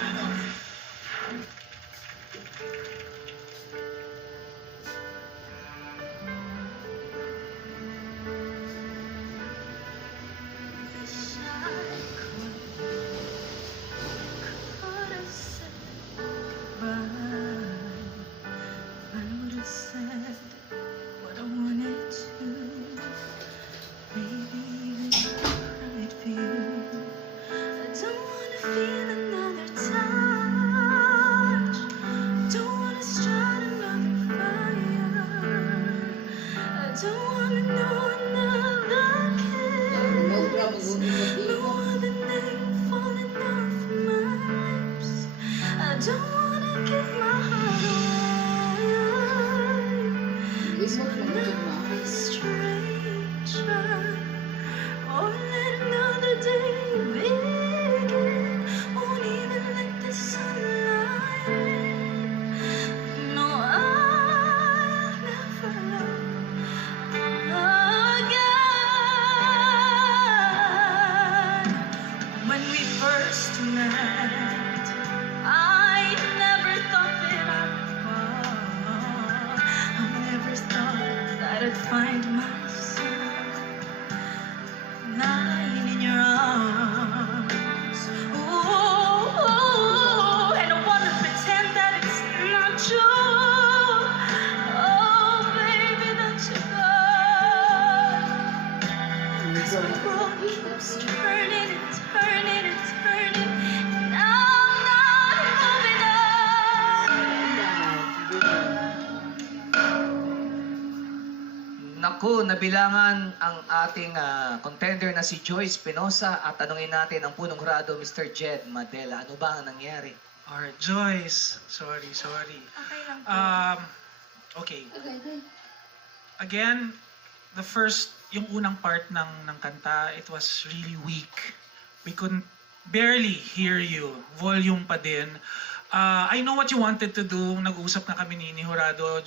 Find myself lying in your arms. Ooh, and I wanna pretend that it's not true. Oh, baby, don't you go. 'Cause my world keeps turning and turning and turning, and I'm not moving on. Ako, nabilangan ang ating contender na si Joyce Pinosa at tanungin natin ang punong grado, Mr. Jed Madela. Ano ba ang nangyari? Or Joyce, sorry. Okay lang po. Okay. Again, yung unang part ng kanta, it was really weak. We couldn't barely hear you. Volume pa din. I know what you wanted to do. Nag-uusap na kami ni Jurado,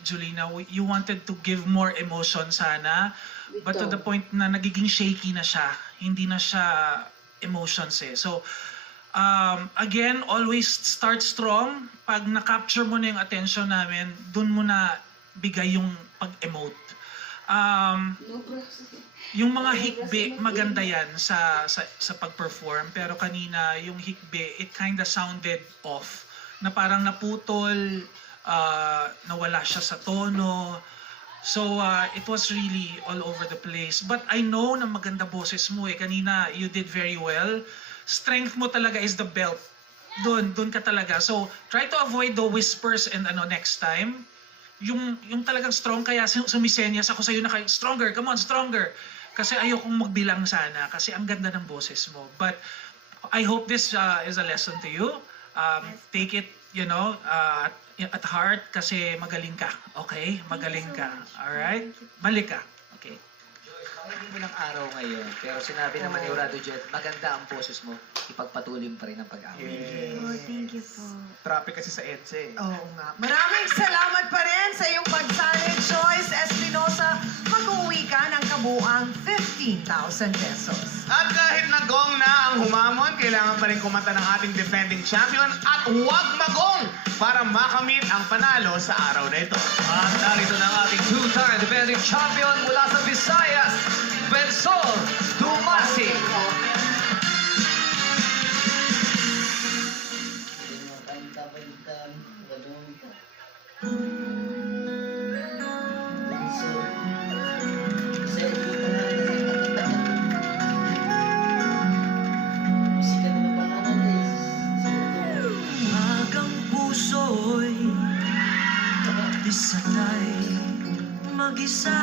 Julina. You wanted to give more emotion sana. But to the point na nagiging shaky na siya. Hindi na siya emotions eh. So, again, always start strong. Pag na-capture mo na yung attention namin, dun mo na bigay yung pag-emote. Yung mga hikbi, maganda yan sa pag-perform. Pero kanina, yung hikbi, it kinda sounded off. Na parang naputol, nawala siya sa tono. So, it was really all over the place. But I know na maganda boses mo eh. Kanina, you did very well. Strength mo talaga is the belt. Doon ka talaga. So, try to avoid the whispers and next time. Yung talagang strong, kaya sumisenyas ako sa'yo na kayo, stronger, come on, stronger. Kasi ayokong magbilang sana, kasi ang ganda ng boses mo. But I hope this is a lesson to you. Take it, at heart, kasi magaling ka. Okay? Magaling ka. Alright? Balik ka. Okay. Hindi mo ng araw ngayon, pero sinabi naman ni Jurado Jed, maganda ang boses mo, ipagpatuloy mo pa rin ang pag-awit. Thank you po. Traffic kasi sa EDSA eh. Oo nga. Maraming salamat pa rin sa iyong pagsali, Joyce Espinosa. Mag-uwi ka ng kabuang 15,000 pesos. At kahit nagong na ang humamon, kailangan pa rin kumanta ng ating defending champion at huwag magong para makamit ang panalo sa araw na ito. At narito na ang ating two-time defending champion mula sa Visayas, Bensol Dumasi. Agang puso'y di sanay mag-isa.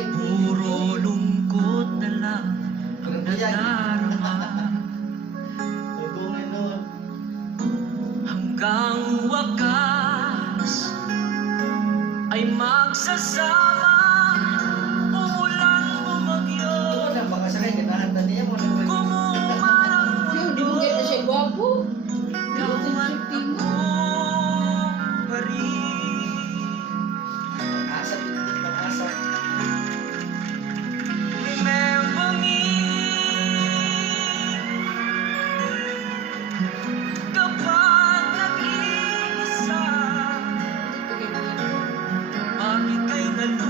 Puro lungkot na lang ang nadarama. Hanggang wakas ay magsasama. Umulan, bumagyo, kumumarang mundo. Ikaw at ako pa rin. Remember me kapag nag-iisa. Bakit kay nalulungkot?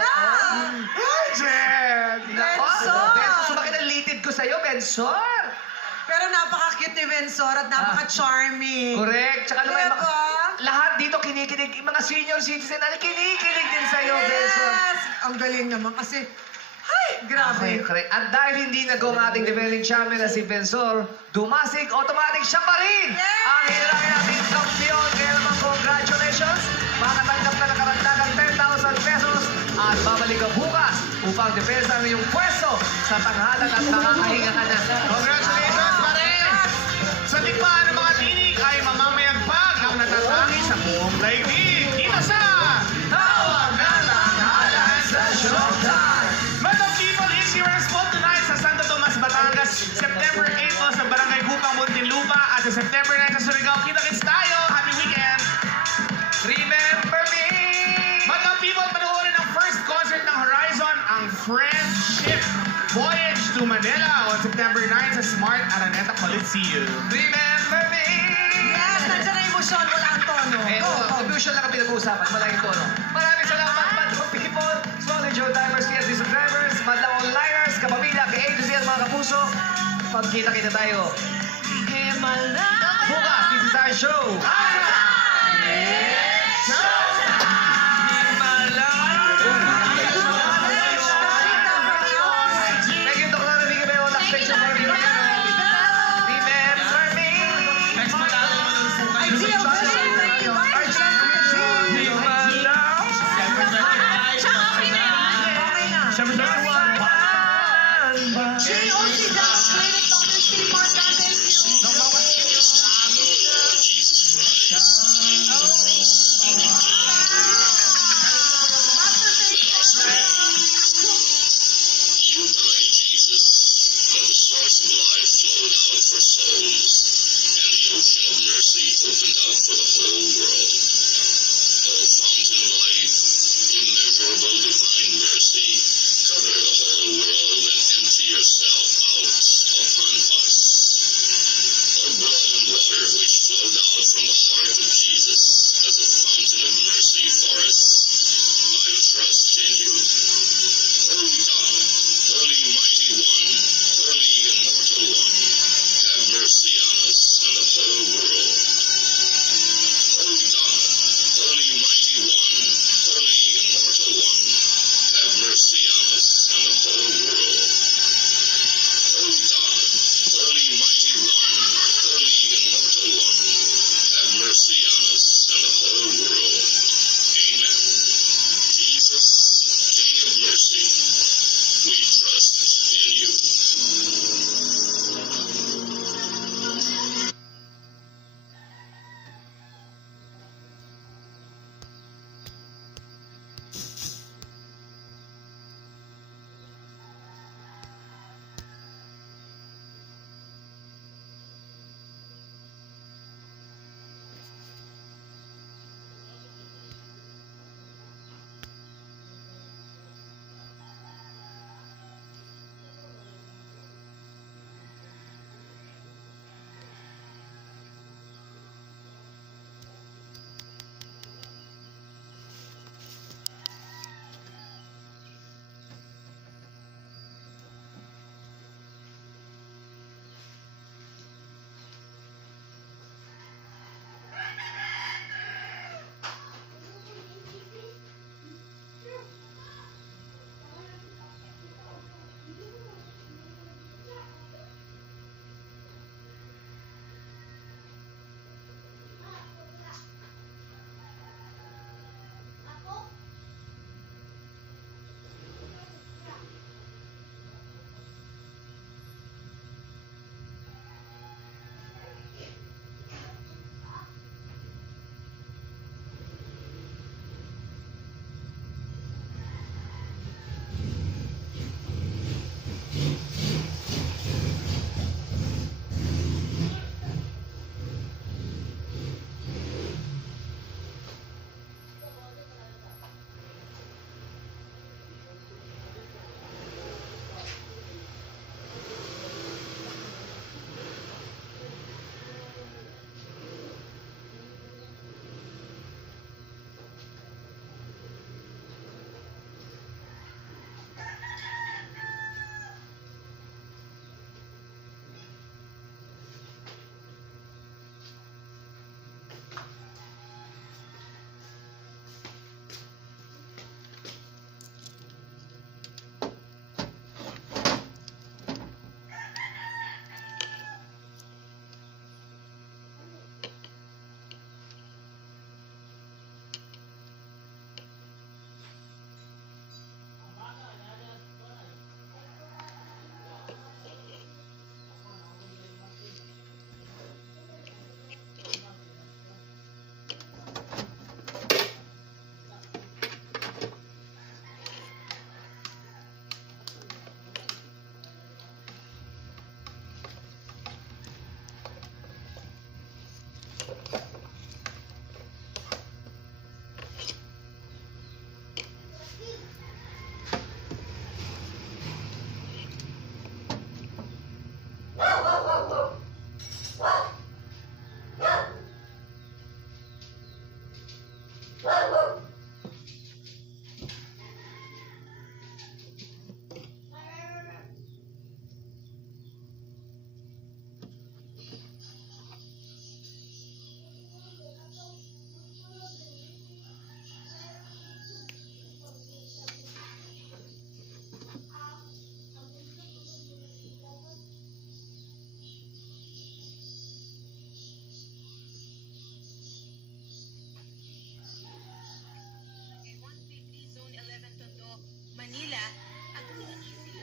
Ay, Jen! Nako, Bensor! Bensor, sumakit ang litid ko sa'yo, Bensor! Pero napaka-cute ni Bensor at napaka-charming. Correct. Tsaka naman, Diba? lahat dito kinikilig. Yung mga senior citizen, kinikilig din sa'yo, Bensor. Yes! Ang galing naman kasi, ay, grabe. Okay, correct. At dahil hindi nagawa ang ating defending champion na si Bensor, dumasig, automatic siya pa rin! Ang hirangin natin kampiyon. Kaya naman, congratulations! Makatanggap ka ng karagdagang 10,000 pesos at babalik ka bukas upang depensa ang iyong pwesto sa tanghalan at makakahinga ka na. Congratulations, pare! Sa tikmaan ng mga tinig ay mamamayagpag ang natatangi sa buong daigdig. Dito sa Tawag na Tanghalan sa Showtime! Madam People, is here as well tonight sa Santo Tomas, Batangas. September 8 po sa Barangay Gupang, Muntinlupa. At sa September 9 sa Surigao. Kita-kits tayo! Happy weekend! Remember me! Madam People, panoorin ang first concert ng Horizon, ang Friendship Voyage to Manila on September 9 sa Smart Araneta Coliseum. Remember me! Yes, nandiyan na emosyon, wala ang tono. Eh, confusion lang ang pinag-uusapan, wala yung tono. Maraming salamat, Madlang People, Solid Show Timers, KSDC Drivers, Madlang Onliners, kapamilya, kay A to Z at mga kapuso. Pagkita-kita tayo. Bukas, this is our show. Thank you, Dr. Enrique Beo, last section for the Remember me! Next month, You died, Jesus, when the source of life flowed out for souls, and the ocean of mercy opened up for the whole world. O fountain of life, immeasurable divine mercy, cover the whole world and empty yourself out upon us. O blood and water which flowed out from the heart of Jesus as a fountain of mercy for us, I trust in you. Holy God, Holy Mighty One, Holy Immortal One, have mercy on us and the whole world. Holy God, Holy Mighty One, Holy Immortal One, have mercy on us and the whole world. Holy God, Manila at humingi sila.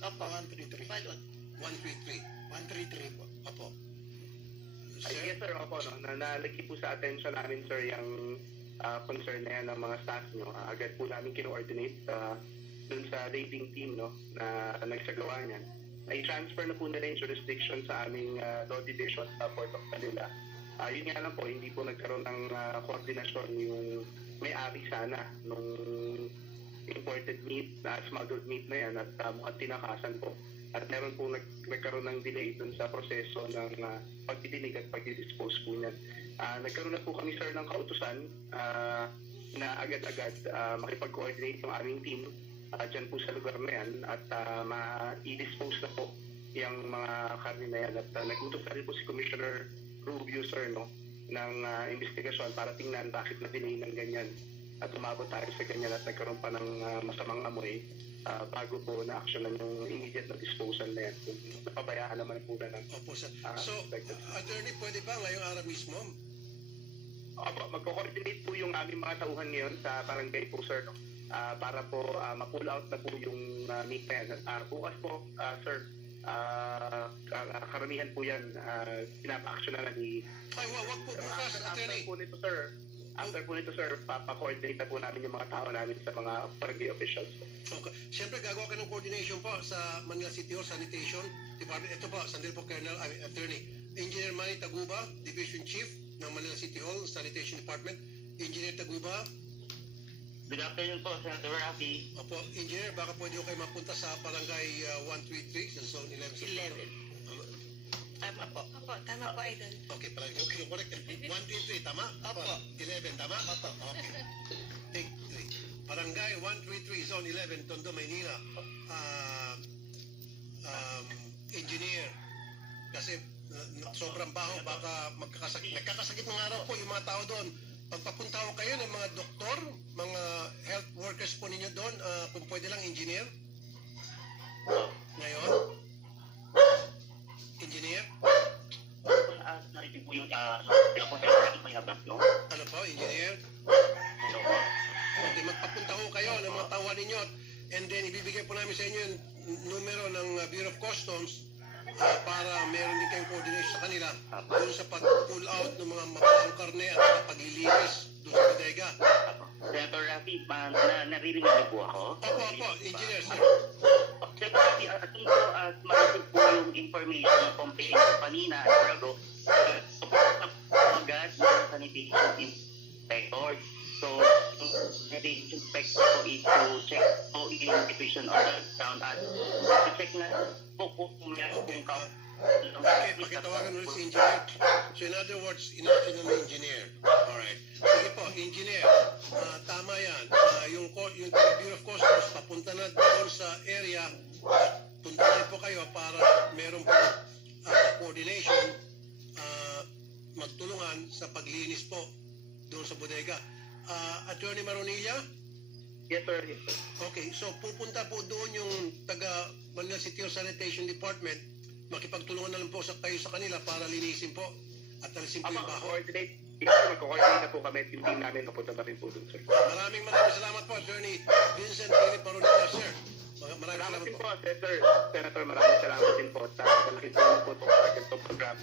Opo. 133. Balot. 133. 133 po. Opo. Ay, yes sir, opo. No? Nalagi po sa attention namin sir yung concern na yan ng mga staff nyo. Agad po namin kino-coordinate dun sa rating team no, na nagsagawa niyan. I-transfer na po nila yung jurisdiction sa aming law division sa Port of Manila. Yun nga lang po, hindi po nagkaroon ng koordinasyon yung may-ari sana nung imported meat, smuggled meat na yan at mukhang tinakasan po. At meron po nagkaroon ng delay dun sa proseso ng pagdidinig at pagdidispose po niyan. Nagkaroon na po kami sir ng kautusan na agad-agad makipag-coordinate ng aming team dyan po sa lugar na yan at ma-i-dispose na po yung mga karne na yan. At nag-utos na rin po si Commissioner Rubio sir no, ng investigasyon para tingnan bakit na-delay ng ganyan. At umabot tayo sa ganyan at nagkaroon pa ng masamang amoy bago po na-actionan yung immediate na disposal na yan. Kung napabayaan naman po na ng... Opo, sir. So, attorney, pwede ba ngayong araw mismo? Opo, magko-coordinate po yung aming mga tauhan ngayon sa barangay po, sir. No? Para po ma-pull out na po yung meat na yan. Bukas po, sir, karamihan po yan, pinapa-actionan na ni... Ay, wag po bukas, attorney. After po nito, sir, pa-coordinate na po namin yung mga tao namin sa mga barangay officials. Okay. Siyempre, gagawa ka ng coordination po sa Manila City Hall Sanitation Department. Ito po, sandali po, Colonel, Attorney. Engineer Manny Taguba, Division Chief ng Manila City Hall Sanitation Department. Engineer Taguba. Good afternoon po, Senator Rafi. Opo, Engineer, baka pwede ko kayo mapunta sa Barangay 133 sa Zone 11. 11. Tama po. Opo, tama po, Idol. Okay, parang okay, correct. 133, tama? Opo. 11, tama? Opo. Okay. Take 3. Barangay 133, Zone 11, Tondo, Maynila. Engineer, kasi sobrang baho, baka nagkakasakit ng araw po yung mga tao doon. Pagpapunta ko kayo ng mga doktor, mga health workers po ninyo doon, kung pwede lang, engineer. Ngayon, engineer? Narinig po yung ano po, engineer? Okay, magpapunta ko kayo ng mga tawa ninyo and then ibibigay po namin sa inyo yung numero ng Bureau of Customs para meron din kayong coordination sa kanila doon sa pag-pull out ng mga mapahang karne at paglilinis doon sa bodega. Senator Rafi, naririnig niyo po ako? Opo, engineer, sir. Senator Rafi, atin po, ma-receive po yung information ng complaint ko kanina at bago. Agad ng sanitation inspector. So, sanitation inspector po is to check po yung situation on the ground at check na po kung meron kung Okay, pakitawagan ulit si engineer. So in other words, inaction ng engineer. Alright. Sige po, engineer, tama yan. Yung Bureau of punta na doon sa area. Punta na po kayo para meron po coordination, magtulungan sa paglinis po doon sa bodega. Attorney Maronilla? Yes, sir. Yes, sir. Okay, so pupunta po doon yung taga Manila City Sanitation Department. Makipagtulungan na lang po kayo sa kanila para linisin po at alisin po yung baho. Mag-coordinate na po kami. Yung team namin papunta na rin po doon, sir. Maraming salamat po, Attorney Vincent Philip Maronilla, sir. Maraming Salamat salamat din po. po, Senator. Senator, maraming salamat din po sa malaking tulong po sa ganitong program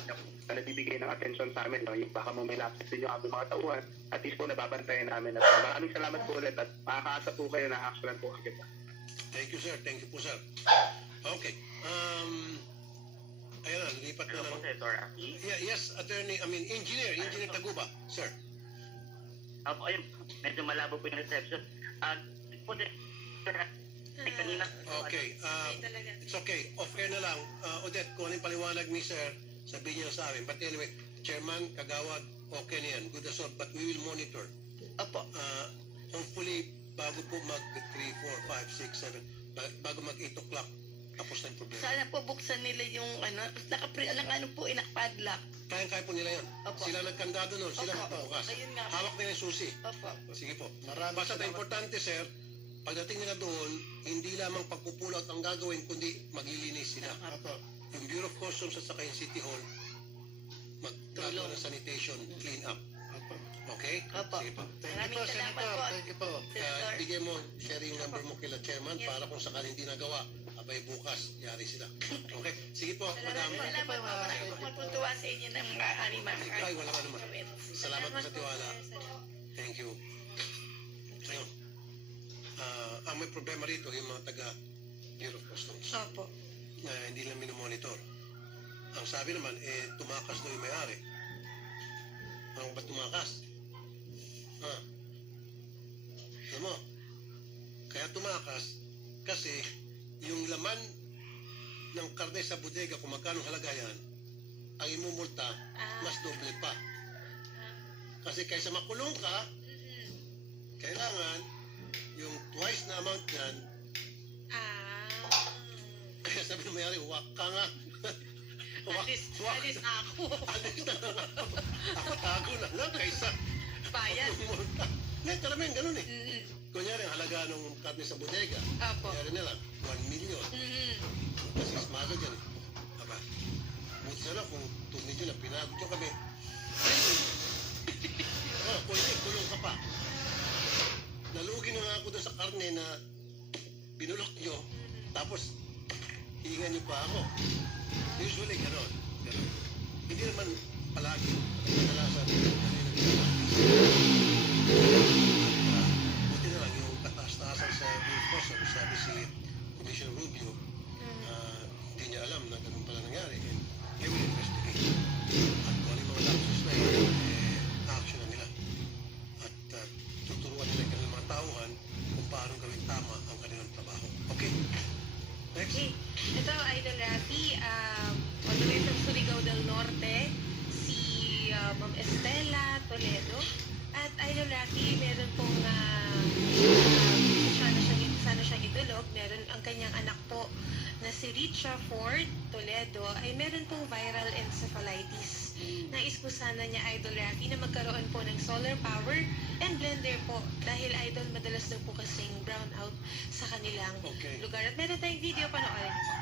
na nagbibigay ng atensyon sa amin. No? Yung baka mo may lapses din yung aming mga tauhan, at least po nababantayan namin. At maraming salamat po ulit at makakaasa po kayo na actionan po agad. Thank you, sir. Thank you po, sir. Okay. Ayan na, lipat na lang. Yes, Attorney, Engineer Taguba, sir. Ayun, medyo malabo po yung reception. Okay, it's okay. Off-air na lang. Odette, kung anong paliwanag ni sir, sabihin niyo sa amin. But anyway, Chairman, Kagawad, okay na yan. Good as well. But we will monitor. Opo. Hopefully, bago po mag 3, 4, 5, 6, 7, bago mag 8 o'clock, tapos na yung problema. Sana po buksan nila yung naka-padlock. Kaya po nila yan. Opo. Sila nagkandado nun, sila Opo. magpabukas. Ayun nga po. Hawak nila yung susi. Opo. Sige po. Basta na importante, sir, pagdating nila doon, hindi lamang pagpupulot ang gagawin, kundi maglilinis sila. Yung Bureau of Customs at saka yung City Hall, maggagawa ng sanitation, clean up. Okay? Opo. Sige po. Maraming salamat po. Thank you po. Bigay mo, sharing number mo kila chairman para kung sakali hindi nagawa, abay bukas, yari sila. Okay? Sige po, madam. Salamat po. Magpuntuwa sa inyo ng mga animal. Ay, wala ka naman. Salamat po sa tiwala. Thank you. Ayun. Ang may problema rito, yung mga taga Bureau of Customs. Opo. Na hindi lang minomonitor. Ang sabi naman, tumakas daw yung may-ari. Ano ba tumakas? Alam mo, kaya tumakas kasi yung laman ng karne sa bodega, kung magkano halaga yan, ang imumulta, mas doble pa. Kasi kaysa makulong ka, kailangan yung twice na amount yan, kaya sabi ng mayari, huwak ka nga. Alis na ako. Alis na nga ako. Ako tago na lang kaysa Bayan. Hindi, talagang ganun eh. Kunyari, ang halaga ng karne sa bodega, kunyari nila, 1 million. Kasi ismaga dyan eh. Aba, buti sana kung 2 million na pinagod nyo kami. Pwede, kulong ka pa. Nalugi na nga ako doon sa karne na binulok nyo, tapos hihingan nyo pa ako. Usually, gano'n. Hindi naman palagi. Kadalasan, buti na lang yung kataas-taasan sa Bureau of Customs, sabi si Commissioner Rubio, hindi niya alam na ganun pala nangyari. And they will investigate. At kung ano yung mga lapses na yun, action na nila. At tuturuan nila yung kanilang mga tauhan kung paano gawin tama ang kanilang trabaho. Okay? Next. Okay. Ito, Idol Rafi, all the way from Surigao del Norte, si Ma'am Estela Toledo. At Idol Rafi, meron pong sana siyang idulog. Meron ang kanyang anak po na si Richa Ford Toledo ay meron pong viral encephalitis. Nais po sana niya, Idol Rafi, na magkaroon po ng solar power and blender po dahil Idol madalas daw po kasing brown out sa kanilang lugar. At meron tayong video, panoorin po.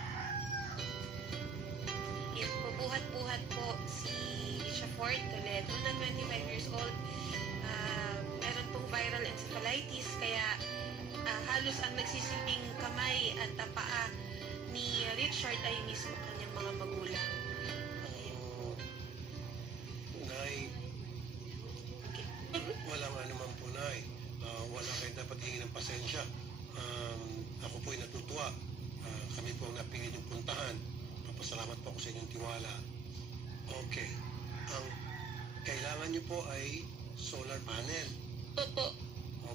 Yan po, buhat-buhat po si Richa Ford Toledo na 25 years old. Meron pong viral encephalitis kaya halos ang nagsisilbing kamay at paa ni Richard ay mismo kanyang mga magulang. Nay, walang anuman po, Nay. Wala kayo dapat hingin ng pasensya. Ako po'y natutuwa. Kami po ang napili niyong puntahan. Papasalamat po ako sa inyong tiwala. Okay. Ang kailangan niyo po ay solar panel. Opo.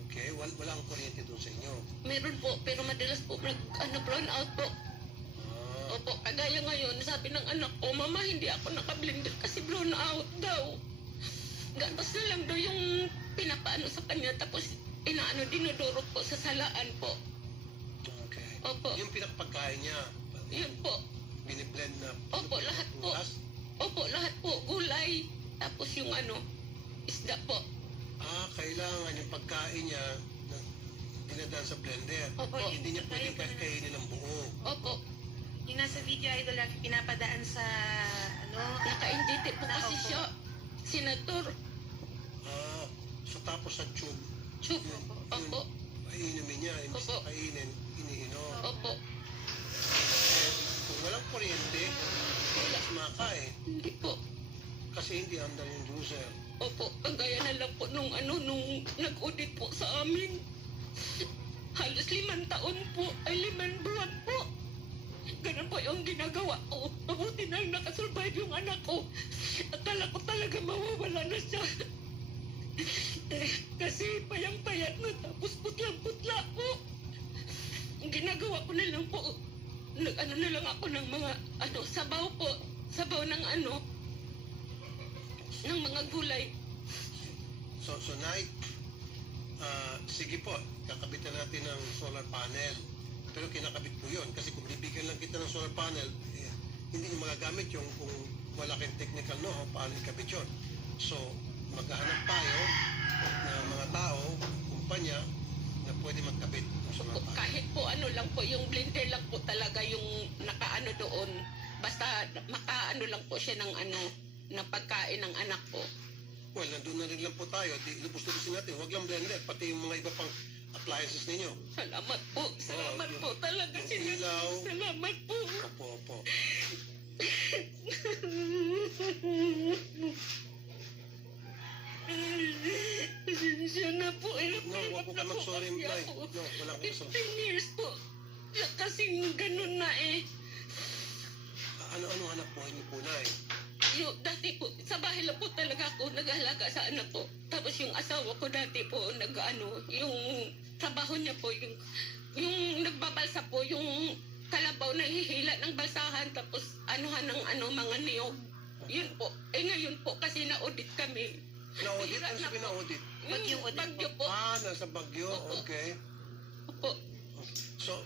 Okay. Walang kuryente doon sa inyo. Meron po, pero madalas po brown out po. Opo, kagaya ngayon, sabi ng anak ko, Mama, hindi ako nakablender kasi blown out daw. Gatas na lang daw yung pinapaano sa kanya, tapos dinudurog po sa salaan po. Opo. Yung pinakapagkain niya. Yun po. Biniblend na. Opo, lahat po. Opo, lahat po. Gulay. Tapos yung isda po. Kailangan yung pagkain niya na dinadaan sa blender. Opo, Hindi niya pwedeng kainin ng buo. Opo. Yung nasa video, Idol Rafi, pinapadaan sa, Naka-NGT po kasi Opo. siya. Senator. So tapos sa tube, Chup. Opo. inumin niya. Imbis na kainin, iniinom. Opo. Kung walang kuryente, wala kumakain. Hindi po. Kasi hindi andar yung juicer. Opo, kagaya na lang po nung nag-audit po sa amin. Halos 5 taon po, ay 5 buwan po. Ganun po yung ginagawa ko. Mabuti na nakasurvive yung anak ko. Akala ko talaga mawawala na siya. Kasi payang-payat na tapos putlang-putla po. Ang ginagawa ko na lang po, nag-ano na lang ako ng mga, sabaw po. Sabaw ng ng mga gulay. So Nay, sige po, kakabitan natin ng solar panel. Pero kinakabit po yun. Kasi kung bibigyan lang kita ng solar panel, hindi nyo magagamit yung kung wala kayong technical know-how, paano ikabit yun. So, maghahanap tayo ng mga tao, kumpanya, na pwede magkabit ng solar panel. Kahit po lang po, yung blender lang po talaga yung nakaano doon. Basta makaano lang po siya ng ng pagkain ng anak ko. Well, nandun na rin lang po tayo. Lubos-lubusin natin. Huwag lang blender, pati yung mga iba pang appliances ninyo. Salamat po. Salamat po talaga sila. Salamat po. Opo. Siya na po. No, huwag po ka mag-sorry, Nay. No, wala kang 15 years po. Kasing ganun na Ano hanap buhay niyo po, Nay? Dati po, sa bahay lang po talaga ako nag-ahalaga sa anak ko. Tapos yung asawa ko dati po, yung trabaho niya po, yung nagbabalsa po, yung kalabaw na hihila ng balsahan, tapos ng mga niyog. Yun po. Ngayon po, kasi na-audit kami. Na-audit? Ano sabi na-audit? Bagyo po. Nasa Bagyo, okay. Opo. So,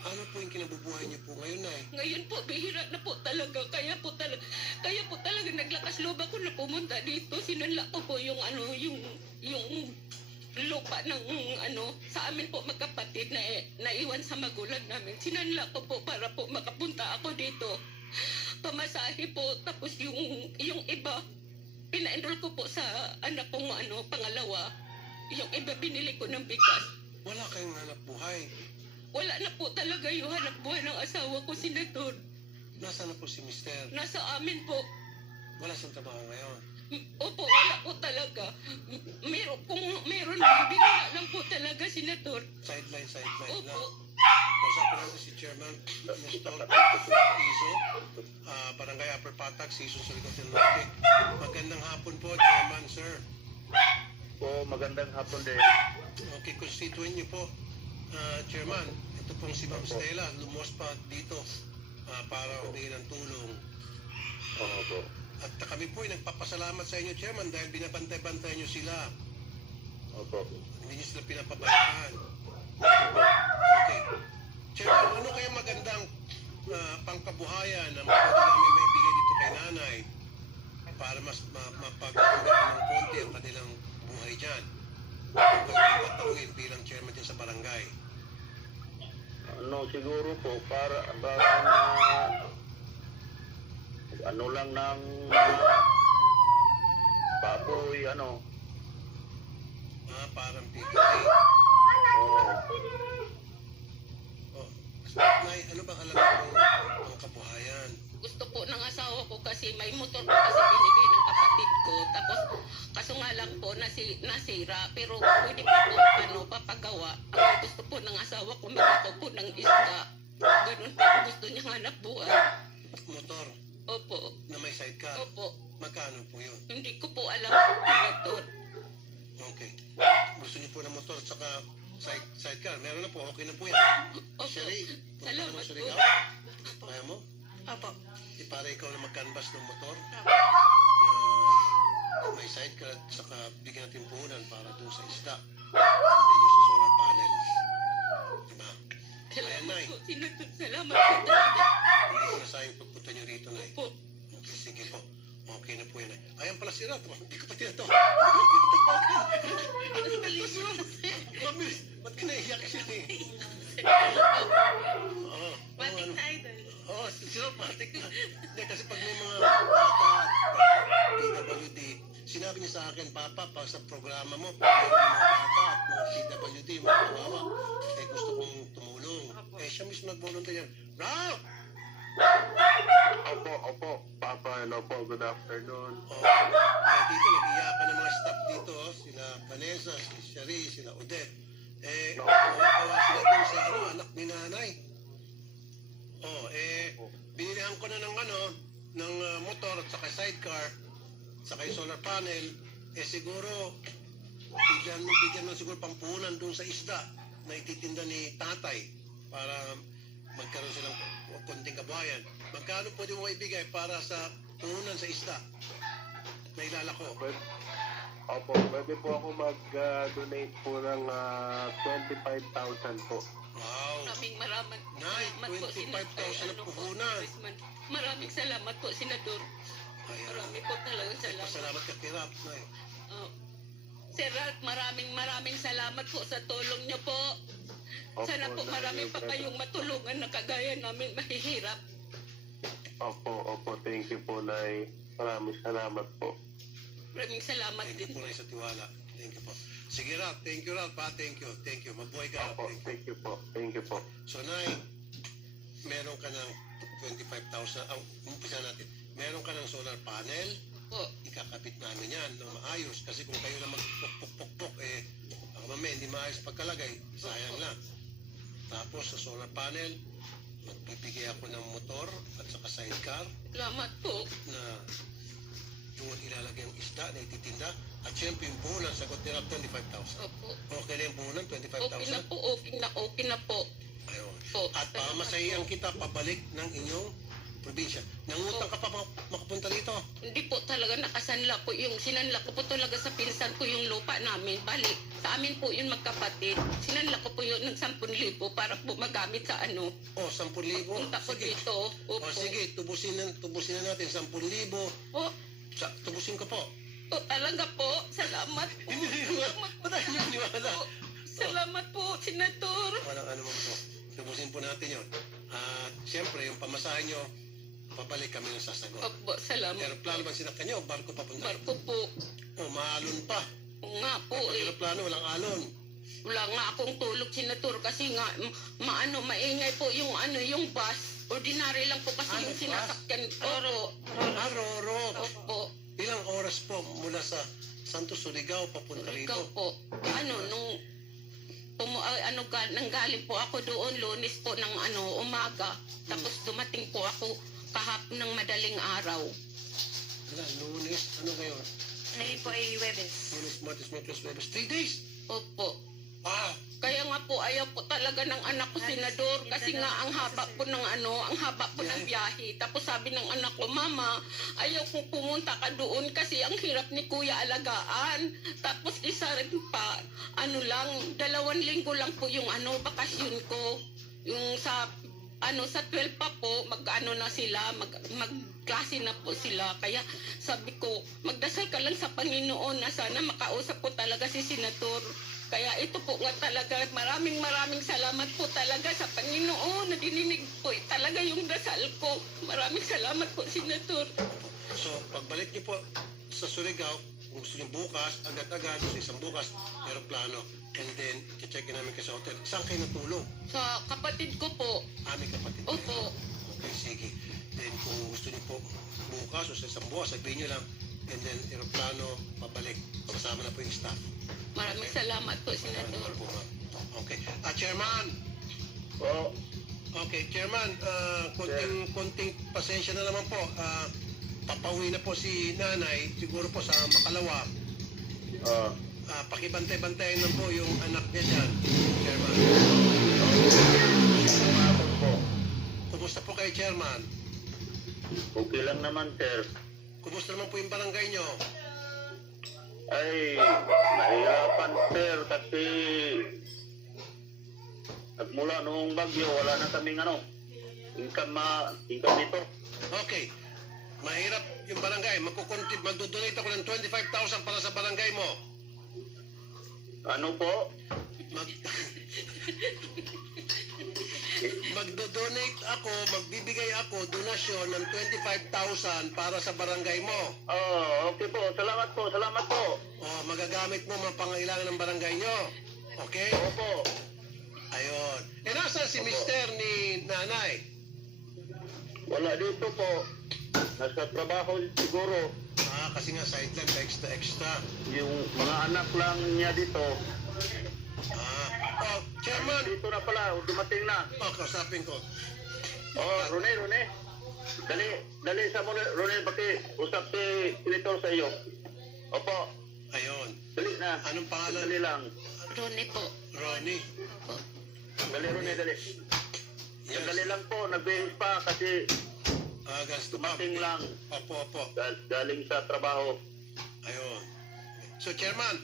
ano po yung kinabubuhay niyo po ngayon, Nay? Ngayon po, bihira na po talaga. Kaya po talaga naglakas loob ako na pumunta dito. Sinanla ko po yung lupa ng sa amin po magkapatid na naiwan sa magulang namin. Sinanla ko po para po makapunta ako dito. Pamasahe po, tapos yung iba, pina-enroll ko po sa anak kong pangalawa. Yung iba binili ko ng bigas. Wala kayong hanap buhay. Wala na po talaga yung hanap buhay ng asawa ko, Senator. Nasaan na po si Mister? Nasa amin po. Wala siyang trabaho ngayon. Opo, wala po talaga. Kung meron na, bigla lang po talaga, Senator. Sideline Opo. lang. Kausapin natin si Chairman Nestor Tizo, Barangay Upper Patak, Season Surigao del Norte. Magandang hapon po, Chairman, sir. Magandang hapon din. Okay, constituent niyo po. Chairman, ito pong si Ma'am Stella, lumos pa dito para humingi ng tulong. Opo. At kami po ay nagpapasalamat sa inyo, Chairman, dahil binabantay-bantay niyo sila. Opo. Hindi niyo sila pinapabayaan. Okay. Chairman, ano kaya magandang pangkabuhayan na pwede namin maibigay dito kay nanay para mas mapagpapagod ng konti ang kanilang buhay dyan? Kung kayo patawin bilang chairman dyan sa barangay. Siguro po, para lang ng baboy, parang pigay. Nay, ano bang alam mo ang kabuhayan? Gusto po ng asawa ko kasi may motor po kasi binigay ng kapatid ko. Tapos, kaso nga lang po nasira. Pero pwede po papagawa. Ang gusto po ng asawa ko, magkakaw po ng isda. Ganun po ang gusto niya hanap buhay. Motor? Opo. Na may sidecar? Opo. Magkano po yun? Hindi ko po alam kung motor. Okay. Gusto niyo po ng motor at saka sidecar? Meron na po, okay na po yan. Sherry, salamat po. Surigao? Kaya mo? Opo. Para ikaw na mag-canvas ng motor na may sidecar at saka bigyan natin puhunan para doon sa isda. And then yung sa solar panel. Diba? Ayan, Nay. Senator. Salamat po talaga. Hindi ko nasayang pagpunta niyo rito, Nay. Opo. Okay, sige po. Okay na po yan, Nay. Ayan pala si Rat. Hindi ko pa tinato. Mamilis, ba't ka naiyak siya eh? Oo. Matik na idol. Oo, sino matik na. Hindi, kasi pag may mga bata, PWD, sinabi niya sa akin, Papa, pag sa programa mo, pag may mga bata at mga PWD, mga kawawa, eh gusto kong tumulong. Eh siya mismo nag-volunteer yan. Ralph! Opo, Papa, hello po, good afternoon. Dito, nag-iyakan ng mga staff dito, sila Vanessa, si Cherie, sila Odette. Kawawa sila dun sa anak ni nanay. Binilihan ko na ng motor at saka sidecar, saka yung solar panel, siguro, bigyan mo siguro pampunan dun sa isda na ititinda ni tatay para magkaroon silang konting kabuhayan. Magkano pwede mo ibigay para sa puhunan sa isda na ilalako? Opo, pwede po ako mag-donate po ng 25,000 po. Wow! Maraming Nay, salamat po, 25,000 na puhunan. Maraming salamat po, Senador. Maraming po talaga salamat. Salamat ka, Kirap, Nay. Sir Ralph, maraming salamat po sa tulong niyo po. Sana po marami pa kayong matulungan na kagaya namin mahihirap. Opo, thank you po, Nay. Maraming salamat po. Maraming salamat din. Thank you po, Nay, sa tiwala. Thank you po. Sige, Ralph. Thank you, Ralph, ha? Thank you. Thank you. Mabuhay ka. Opo, thank you po. Thank you po. So, Nay, meron ka ng 25,000. Umpisa natin. Meron ka ng solar panel. Ikakabit namin yan ng maayos. Kasi kung kayo lang magpuk-puk-puk, mamaya hindi maayos pagkalagay. Sayang lang. Tapos sa solar panel, magbibigay ako ng motor at saka sidecar. Salamat po. Na doon ilalagay ang isda na ititinda. At syempre yung puhunan, sagot nila 25,000. Opo. Okay na yung puhunan, 25,000? Okay na po. Ayun. At pamasahihan kita pabalik ng inyong probinsya. Nangutang ka pa makapunta dito? Hindi po talaga nakasanla po yung sinanla ko po talaga sa pinsan ko yung lupa namin. Balik, sa amin po yun magkapatid. Sinanla ko po yun ng 10,000 para po magamit sa ano. 10,000? Punta ko dito. Opo. Sige, tubusin na natin 10,000. Tubusin ko po. Talaga po. Salamat po. Ba't ayaw naniwala? Salamat po, Senator. Walang ano mo po. Tubusin po natin yun. At siyempre, yung pamasahe nyo, papalik kami ng sasagot. Opo, salamat. Aeroplano ba sinakyan nyo o barko papunta? Barko po. Maalon pa. Nga po Pag aeroplano, walang alon. Wala nga akong tulog, Senator, kasi nga, maingay po yung bus. Ordinary lang po kasi yung sinasakyan. Roro. Roro. Opo. Ilang oras po mula sa Santos Surigao papunta rito? Surigao po. Nanggaling po ako doon, Lunes po ng umaga. Tapos dumating po ako kahapon ng madaling araw. Lunes? Ano ngayon? Ngayon po ay Huwebes. Lunes, Martes, Miyerkules, Huwebes. 3 days? Opo. Kaya nga po ayaw po talaga ng anak ko, Senador, kasi nga ang haba po ng biyahe. Tapos sabi ng anak ko, Mama, ayaw kong pumunta ka doon kasi ang hirap ni Kuya alagaan. Tapos isa rin pa, 2 linggo lang po yung bakasyon ko. Yung sa 12 pa po, magklase na po sila. Kaya sabi ko, magdasal ka lang sa Panginoon na sana makausap ko talaga si Senator. Kaya ito po nga talaga, maraming salamat po talaga sa Panginoon na dininig po talaga yung dasal ko. Maraming salamat po, Senator. So, pagbalik niyo po sa Surigao, kung gusto niyo bukas, agad-agad, sa isang bukas, aeroplano, and then, i-check-in namin kayo sa hotel. Saan kayo natulog? Sa kapatid ko po. Aming kapatid. Opo. Okay, sige. Then, kung gusto niyo po bukas o sa isang bukas, sabihin niyo lang, and then, aeroplano, pabalik. Kasama na po yung staff. Maraming salamat po, Senator. Okay. Chairman! Okay, Chairman, konting pasensya na naman po. Papauwi na po si Nanay, siguro po sa Makalawa. Pakibantay-bantayan lang po yung anak niya dyan, Chairman. Kumusta po kayo, Chairman? Okay lang naman, sir. Kumusta naman po yung barangay nyo? Ay, nahirapan, sir, kasi mula noong bagyo, wala na kaming income nito. Okay. Mahirap yung barangay. Magdodonate ako ng 25,000 para sa barangay mo. Ano po? Magdodonate ako, magbibigay ako donasyon ng 25,000 para sa barangay mo. Oh, okay po. Salamat po. Salamat po. Oh, magagamit mo mga pangailangan ng barangay nyo. Okay? Opo. Ayun. Eh, nasa si Mister ni Nanay? Wala dito po. Nasa trabaho siguro. Kasi nga sideline, extra. Yung mga anak lang niya dito. Oh, Chairman. Dito na pala, dumating na. Oh, kausapin ko. Oh, Rone. Dali sa mo, Rone, usap si Senator sa iyo. Opo. Ayun. Dali na. Anong pangalan? Dali lang. Ronnie po. Ronnie. Dali, Rone, dali. Yes. Dali lang po, nagbihis pa kasi dumating lang. Opo. Galing sa trabaho. Ayun. So, Chairman,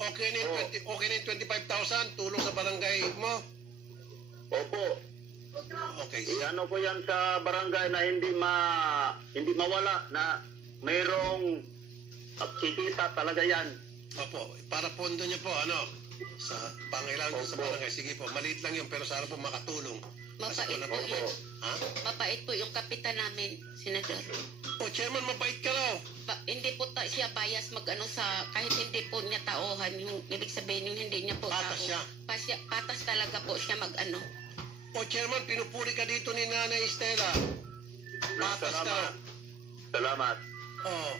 okay na yung 25,000 tulong sa barangay mo? Opo. Okay. Ano ko yan sa barangay na hindi mawala na mayroong kikita talaga yan. Opo. Para pondo niyo po, sa pangailangan sa barangay. Sige po, maliit lang yun pero sana po makatulong. Mapait po yun. Mapait po yung kapitan namin, Senador. Oh, Chairman, mapait ka raw. Hindi po siya bias kahit hindi po niya tauhan, yung ibig sabihin yung hindi niya po patas siya. Patas talaga po siya Oh, Chairman, pinupuri ka dito ni Nanay Estela. Patas ka. Salamat. Oh,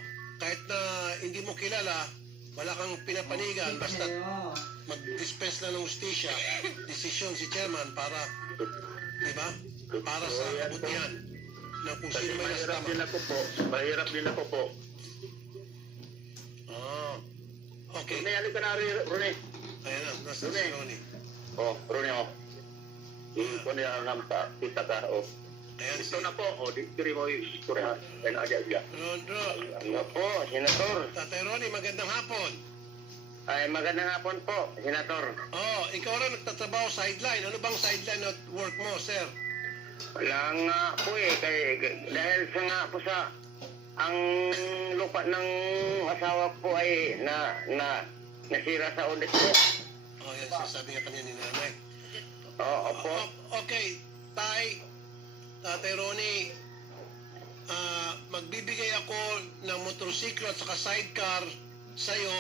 kahit na hindi mo kilala, wala kang pinapanigan, basta mag-dispense lang ng ustisya, desisyon si Chairman para, di ba? Para sa kabutihan ng kung sino may nasama. Mahirap din ako po. Oh, okay. Rone, halika na, Rone. Ayan na, nasa si Ronnie. Oh, Rone, oh. Hindi ko niya kita ka, oh. Ayan, ito na po, oh, dikiri mo yung istorya. Ayan, aga. Ron. Ano po, Senator? Tatay Ronnie, magandang hapon. Ay, magandang hapon po, Senator. Oh, ikaw rin nagtatrabaho sideline. Ano bang sideline at work mo, sir? Wala nga po dahil po sa ang lupa ng asawa ko ay nasira sa audit po. Oh, yan sinasabi nga kanina ni Nanay. Oo, opo. Okay, Tatay Ronnie, magbibigay ako ng motorsiklo at saka sidecar sa'yo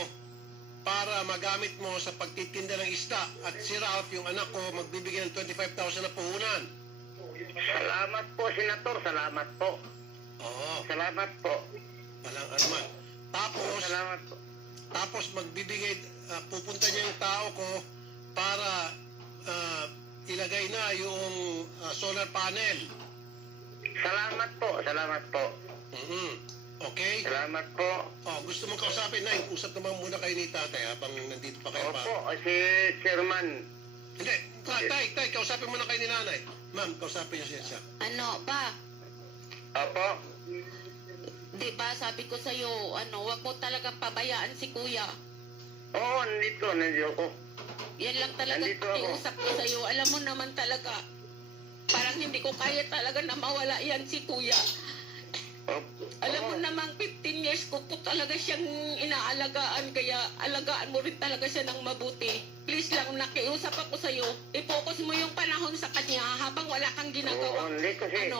para magamit mo sa pagtitinda ng isda. At si Ralph, yung anak ko, magbibigay ng 25,000 na puhunan. Salamat po, Senator. Salamat po. Oo. Salamat po. Walang anuman. Tapos magbibigay, pupunta niya yung tao ko para ilagay na yung solar panel. Salamat po. Okay? Salamat po. Oh, gusto mong kausapin, Nay? Usap naman muna kayo ni Tatay habang nandito pa kayo pa. Opo, si Chairman. Hindi. Tay, kausapin muna kayo ni Nanay. Ma'am, kausapin niyo siya. Ba? Opo. Di ba, sabi ko sa'yo, wag mo talagang pabayaan si Kuya. Oo, nandito ako. Yan lang talaga pakiusap ko sa'yo. Alam mo naman talaga, parang hindi ko kaya talaga na mawala yan si Kuya. Alam mo namang 15 years ko po talaga siyang inaalagaan, kaya alagaan mo rin talaga siya ng mabuti. Please lang, nakiusap ako sa'yo. I-focus mo yung panahon sa kanya habang wala kang ginagawa. Oo, hindi kasi.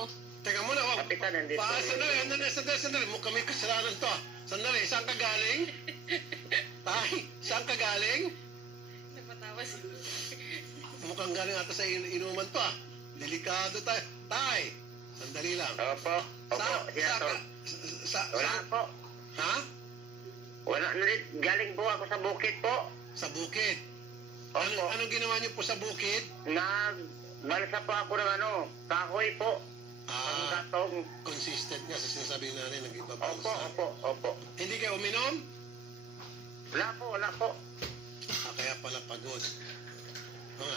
Teka muna, Kapitan, nandito. Sandali. Mukhang kasalanan to. Sandali, saan ka galing? Tay, saan ka galing? Napatawa siya. Mukhang galing ata sa inuman to Delikado tayo. Tay, sandali lang. Opo, Senator. Wala po. Ha? Wala, galing po ako sa bukid po. Sa bukid? Opo. Anong ginawa niyo po sa bukid? Balsa po ako ng kahoy po. Ang gatong. Consistent nga sa sinasabi ni Nanay, nag-ibabalsa. Opo. Hindi kayo uminom? Wala po. Kaya pala pagod.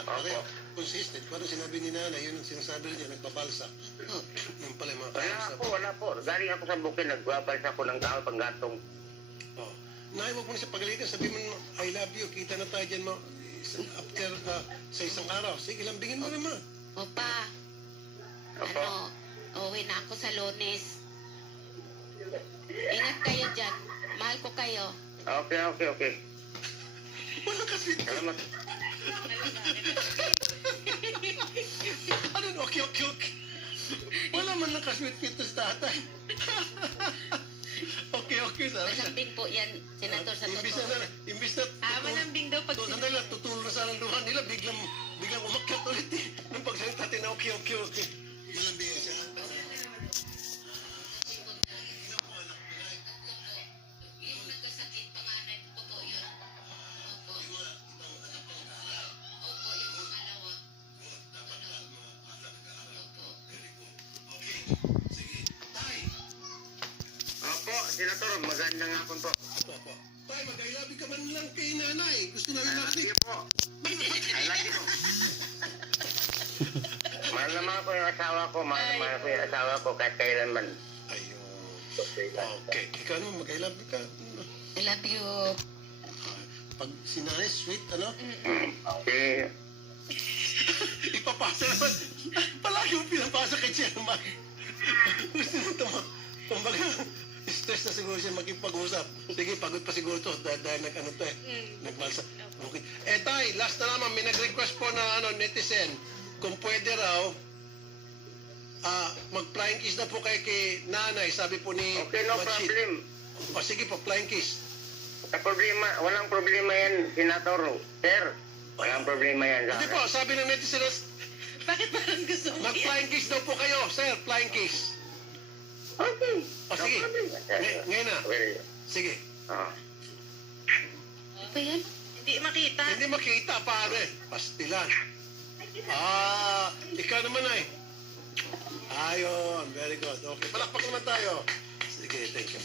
Pareho. Consistent. Kung ano sinabi ni Nanay, yun ang sinasabi niya, nagbabalsa. Yun pala yung mga kausap. Wala po. Galing ako sa bukid, nagbabalsa ako ng kahoy pang gatong. Nay, huwag mo na siya pagalitan. Sabi mo, I love you. Kita na tayo dyan, after sa isang araw. Sige, lambingin mo naman. Opa, uwi na ako sa Lunes. Ingat kayo dyan. Mahal ko kayo. Okay. Wala kasi. Salamat. Ano, okay. Wala man lang kasweet-sweet sa tatay. Okay, sabi niya. Malambing po yan, Senator, sa totoo. Imbis na malambing daw pag sandali lang, tutulong na sana ang luha nila, biglang umakyat ulit eh. Nung pagsalita natin na okay. Malambing yan siya. Yung nagkasakit, panganay ko po yun. Opo. Opo, yung pangalawa. Opo, Senator, magandang hapon po. Opo. Tay, mag-ailabi ka man lang kay nanay. Gusto na rin natin. po. I love you po. Mahal naman ko yung asawa ko. Mahal naman ko yung asawa ko kahit kailanman. Okay. Ikaw naman, mag-ailabi ka. I love you. Pag si nanay, sweet, ano? Okay. Ipapasa naman. Palagi mo pinapasa kay Chairman. Gusto mo ito, kumbaga, stress na siguro siya makipag-usap. Sige, pagod pa siguro ito dahil nag-ano to eh. Nagmalsa. Okay. Tay, last na naman, may nag-request po na netizen. Kung pwede raw, mag-flying kiss na po kay nanay, sabi po ni Okay, no Machid. problem. O sige po, flying kiss. Walang problema yan, Senator. Sir, walang problema yan. Hindi po, sabi ng netizen, Bakit parang gusto mo mag-flying kiss daw po kayo, sir, flying kiss. Okay. O sige, ngayon na. Sige. Ano yan? Hindi makita. Hindi makita, pare. Pastilan. Ikaw naman ay. Ayun, very good. Okay, palakpak naman tayo. Sige, thank you.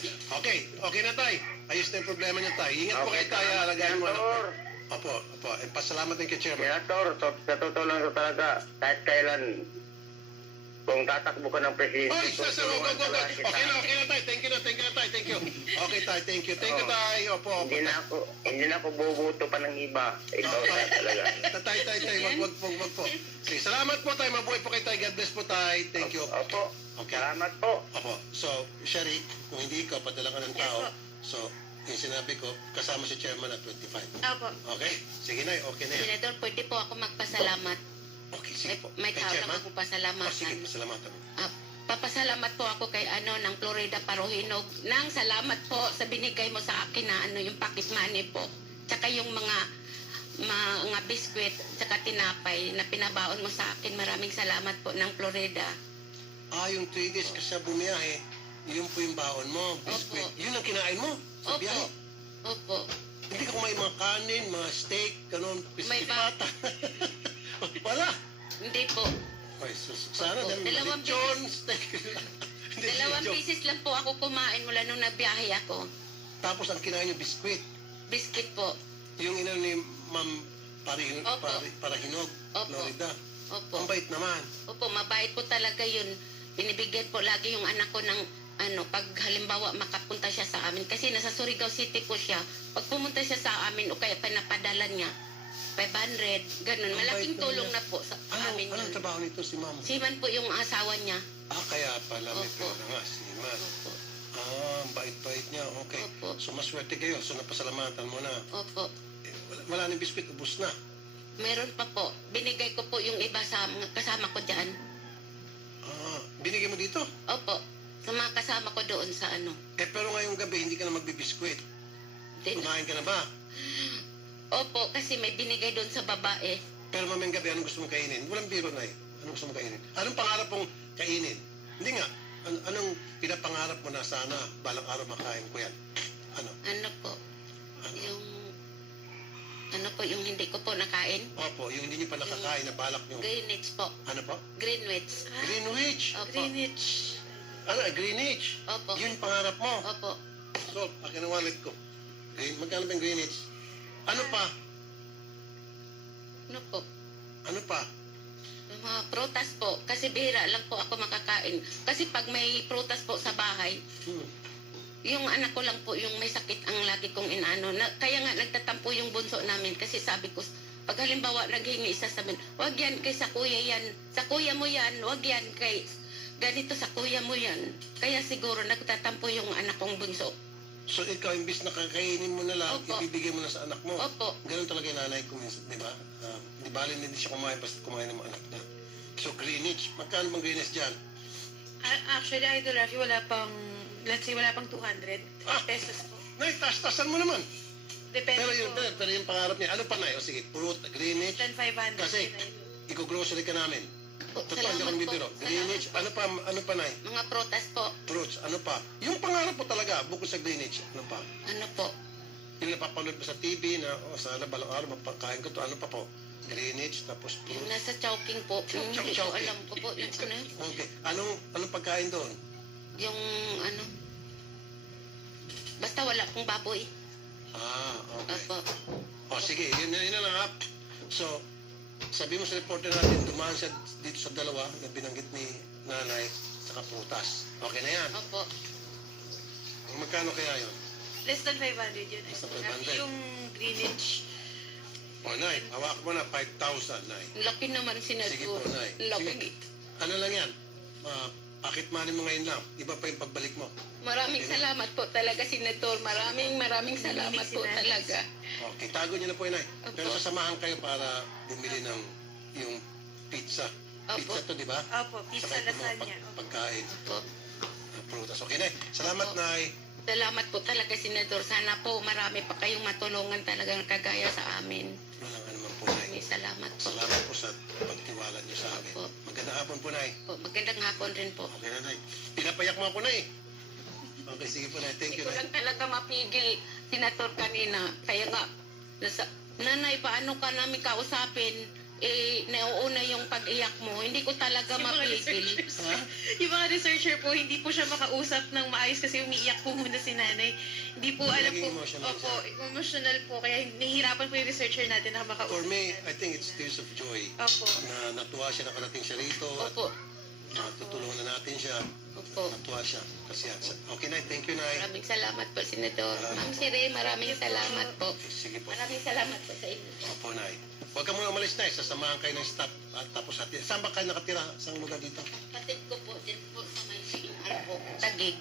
Okay na tay. Ayos na yung problema niya tay. Ingat po kayo tayo, alagayan mo. Opo. Pasalamat din kay Chairman. Senator, sa totoo lang ito talaga, kahit kailan, kung tatakbo ka ng presidente, Oy, sir, go. Okay na tay. Thank you na tay. Thank you. Okay tay, thank you tay. Opo. Hindi na ako bubuto pa ng iba. Ikaw talaga. Tay, wag po. Sige, salamat po tay. Mabuhay po kay tay. God bless po tay. Thank you. Opo. Okay. Salamat po. Opo. So, Sherry, kung hindi ikaw, padala ka ng tao. So, yung sinabi ko, kasama si Chairman at 25. Opo. Okay? Sige na, okay na yan. Senador, pwede po ako magpasalamat. Okay, sige po. May Kay tao lang Chairman? ako pasalamatan. Sige, pasalamatan mo. Papasalamat po ako kay ng Florida Parohinog. Nang salamat po sa binigay mo sa akin na yung pocket money po. Tsaka yung mga biskwit, tsaka tinapay na pinabaon mo sa akin. Maraming salamat po ng Florida. Yung 3 days ka sa bumiyahe, yun po yung baon mo, biscuit. Yun ang kinain mo sa biyahe. Opo. Hindi ka kumain mga kanin, mga steak, ganun, May biscuit pata. Wala. Hindi po. Ay, sana dahil Dalawang lechon, steak. Dalawang pieces lang po ako kumain mula nung nagbiyahe ako. Tapos ang kinain niyo, biscuit. Biscuit po. Yung ina ni Ma'am Parahinog, Florida. Opo. Ang bait naman. Opo, mabait po talaga yun. Binibigyan po lagi yung anak ko ng pag halimbawa makapunta siya sa amin. Kasi nasa Surigao City po siya. Pag pumunta siya sa amin o kaya pinapadala niya, 500, ganun. Malaking tulong na po sa amin yun. Anong trabaho nito si Ma'am? Siman po yung asawa niya. Kaya pala may pera nga, siman. Ang bait-bait niya. Okay. So, maswerte kayo. So, napasalamatan mo na. Opo. Wala nang biscuit, ubus na. Meron pa po. Binigay ko po yung iba sa mga kasama ko dyan. Binigay mo dito? Opo. Sa mga kasama ko doon sa Pero ngayong gabi, hindi ka na magbibiskwit. Kumain ka na ba? Opo, kasi may binigay doon sa babae. Pero mamayang gabi, anong gusto mong kainin? Walang biro na eh. Anong gusto mong kainin? Anong pangarap mong kainin? Hindi nga. Anong pinapangarap mo na sana balang araw makain ko yan? Ano po? Yung hindi ko po nakain? Opo, yung hindi niyo pa nakakain na balak niyo. Greenwich po. Ano po? Greenwich. Greenwich? Opo. Greenwich. Greenwich? Opo. Yun pangarap mo? Opo. So, akin ang wallet ko. Magkano ba yung Greenwich? Ano pa? Ano po? Ano pa? Yung mga prutas po. Kasi bihira lang po ako makakain. Kasi pag may prutas po sa bahay, yung anak ko lang po yung may sakit ang lagi kong inaano. Kaya nga nagtatampo yung bunso namin kasi sabi ko, Pag halimbawa naghingi isa sabihin, wag yan kay sa kuya yan. Sa kuya mo yan, wag yan kay ganito sa kuya mo yan. Kaya siguro nagtatampo yung anak kong bunso. So ikaw, imbis na kakainin mo na lang, Opo. ibibigay mo na sa anak mo. Opo. Ganun talaga yung nanay ko minsan, di ba? Di bali hindi siya kumain, basta kumain ng mga anak niya. So Greenwich, magkano bang Greenwich dyan? Actually, Idol Rafi, wala pang 200 pesos po. Nay, tas-tasan mo naman. Depende Pero yung pangarap niya, ano pa na? O sige, fruit, Greenwich. Then 500. Kasi, iko-grocery ka namin. Totoo, hindi ako bibiro. Greenwich, ano pa na? Mga prutas po. Fruits, ano pa? Yung pangarap mo talaga, bukod sa Greenwich, ano pa? Ano po? Yung napapanood mo sa TV na, sana balang araw, mapakain ko to, ano pa po? Greenwich, tapos fruits. Nasa Chowking po. Yung hindi ko alam ko po. Yung ano? Okay. Anong pagkain doon? Yung ano? Basta wala akong baboy. Okay. Opo. O sige, yun na lang ha. So, sabi mo sa reporter natin, dumaan siya dito sa dalawa na binanggit ni nanay sa prutas. Okay na yan. Opo. Magkano kaya yun? Less than 500 yun. Less than Idol Rafi. 500. Yung Greenwich. O, Nay, hawak mo na 5,000, Nay. Laki naman sinasabi. Sige po, Nay. Laki. Sige. Ano lang yan? Pocket money mo ngayon lang. Iba pa yung pagbalik mo. Maraming salamat po talaga, Senator. Maraming salamat po talaga. Okay, tago niyo na po yun, Nay. Pero sasamahan kayo para bumili ng yung pizza. Pizza to, di ba? Opo, pizza Saka yung mga lasagna. pagkain. Prutas. Okay, Nay. Salamat, Nay. Salamat po talaga, Senator. Sana po marami pa kayong matulungan talagang kagaya sa amin. Walang anuman po, Nay. Maraming salamat po. Salamat po sa pagtiwala niyo sa amin. Magandang hapon po, Nay. Magandang hapon rin po. Okay na, Nay. Pinapayak mo ako, Nay. Okay, sige po, Nay. Thank you, Hindi ko Nay. lang talaga mapigil, Senator, kanina. Kaya nga, Nanay, paano ka namin kausapin? Nauuna yung pag-iyak mo. Hindi ko talaga Yung mga mapigil. Yung mga researcher po, hindi po siya makausap ng maayos kasi umiiyak po muna si nanay. Hindi po alam po. Opo, emotional po. Kaya nahihirapan po yung researcher natin na makausap. For me, I think it's tears of joy. Opo. Na natuwa siya, nakarating siya rito. Opo. At tutulungan na natin siya. Opo. Natuwa siya. Kasi, okay, Nay. Thank you, Nay. Maraming salamat po, Senator. Ma'am Sire, maraming salamat po. Sige po. Maraming salamat po sa inyo. Opo, Nay. Huwag ka muna umalis, Nay. Sasamahan kayo ng staff. At tapos hati. Saan ba kayo nakatira? Saan lugar dito? Hatid ko po din po sa may po, Tagig.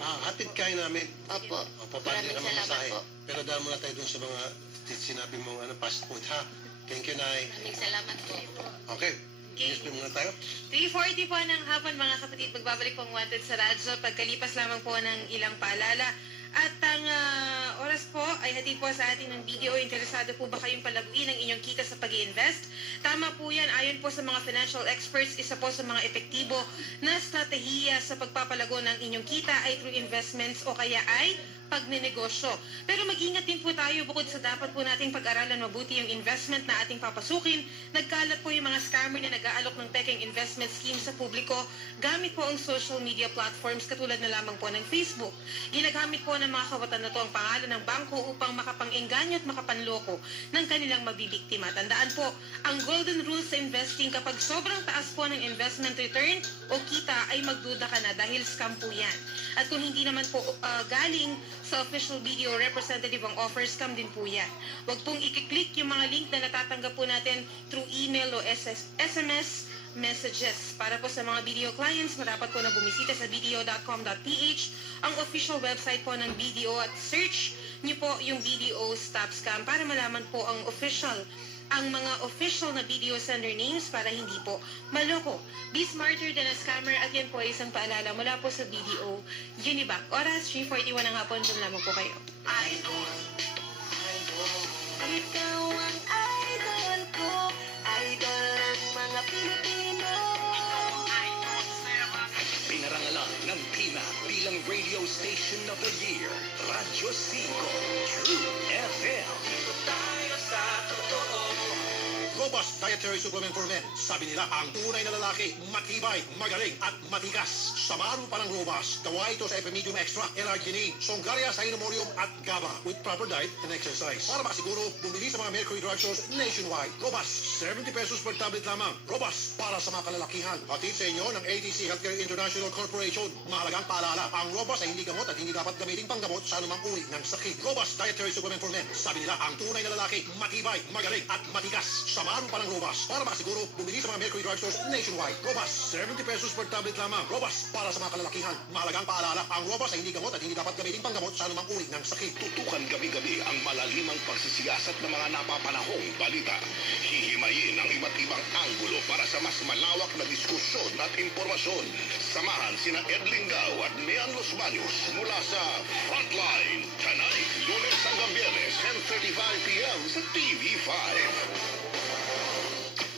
Hatid kayo namin. Opo. Opo, paano Maraming ka salamat mamasahe? po. Pero dahil muna tayo dun sa mga sinabi mong fast food, ha? Thank you, Nay. Maraming salamat po. Okay. News muna tayo. 3:40 po ng hapon mga kapatid, magbabalik po ang Wanted sa radyo pagkalipas lamang po ng ilang paalala. At ang oras po ay hatid po sa atin ng video. Interesado po ba kayong palaguin ang inyong kita sa pag-i-invest? Tama po yan. Ayon po sa mga financial experts, isa po sa mga epektibo na estratehiya sa pagpapalago ng inyong kita ay through investments o kaya ay pagnenegosyo. Pero mag-ingat din po tayo bukod sa dapat po nating pag-aralan mabuti yung investment na ating papasukin. Nagkalat po yung mga scammer na nag-aalok ng peking investment scheme sa publiko gamit po ang social media platforms katulad na lamang po ng Facebook. Ginagamit po ng mga kawatan na to ang pangalan ng bangko upang makapang-engganyo at makapanloko ng kanilang mabibiktima. Tandaan po, ang golden rule sa investing kapag sobrang taas po ng investment return o kita ay magduda ka na dahil scam po yan. At kung hindi naman po galing sa official video representative ang offer, scam din po yan. Huwag pong i-click yung mga link na natatanggap po natin through email o SMS messages. Para po sa mga video clients, madapat po na bumisita sa video.com.ph, ang official website po ng BDO, at search niyo po yung BDO Stop Scam para malaman po ang mga official na video sender names para hindi po maloko. Be smarter than a scammer, at yan po ay isang paalala mula po sa BDO Unibank. Oras 3:41 ng hapon, dun lamang po kayo. Idol, ikaw ang idol ko, idol ng mga Pilipino. Pinarangalan ng PINA bilang Radio Station of the Year, Radyo 5, True FM. Tayo sa totoo. Robust Dietary Supplement for Men. Sabi nila, ang tunay na lalaki, matibay, magaling, at matigas. Samahan mo pa ng Robust. Gawa ito sa Epimedium Extra, L-Arginine, Songaria Cynomorium, at GABA with proper diet and exercise. Para makasiguro, bumili sa mga Mercury Drugstores nationwide. Robust, 70 pesos per tablet lamang. Robust, para sa mga kalalakihan. Hatid sa inyo ng ATC Healthcare International Corporation. Mahalagang paalala, ang Robust ay hindi gamot at hindi dapat gamitin panggamot sa anumang uri ng sakit. Robust Dietary Supplement for Men. Sabi nila, ang tunay na lalaki, matibay, magaling, at matigas. Samahan mo pa ng Robust. Para makasiguro, bumili sa mga Mercury Drugstores nationwide. Robust, 70 pesos per tablet lamang. Robust, para sa mga kalalakihan. Mahalagang paalala, ang Robust ay hindi gamot at hindi dapat gamitin panggamot sa anumang uri ng sakit. Tutukan gabi-gabi ang malalimang pagsisiyasat ng mga napapanahong balita. Hihimayin ang iba't ibang anggulo para sa mas malawak na diskusyon at impormasyon. Samahan sina Ed Lingao at Mian Los Baños mula sa Frontline. Tonight, Lunes hanggang Biyernes, 10:35 p.m. sa TV5.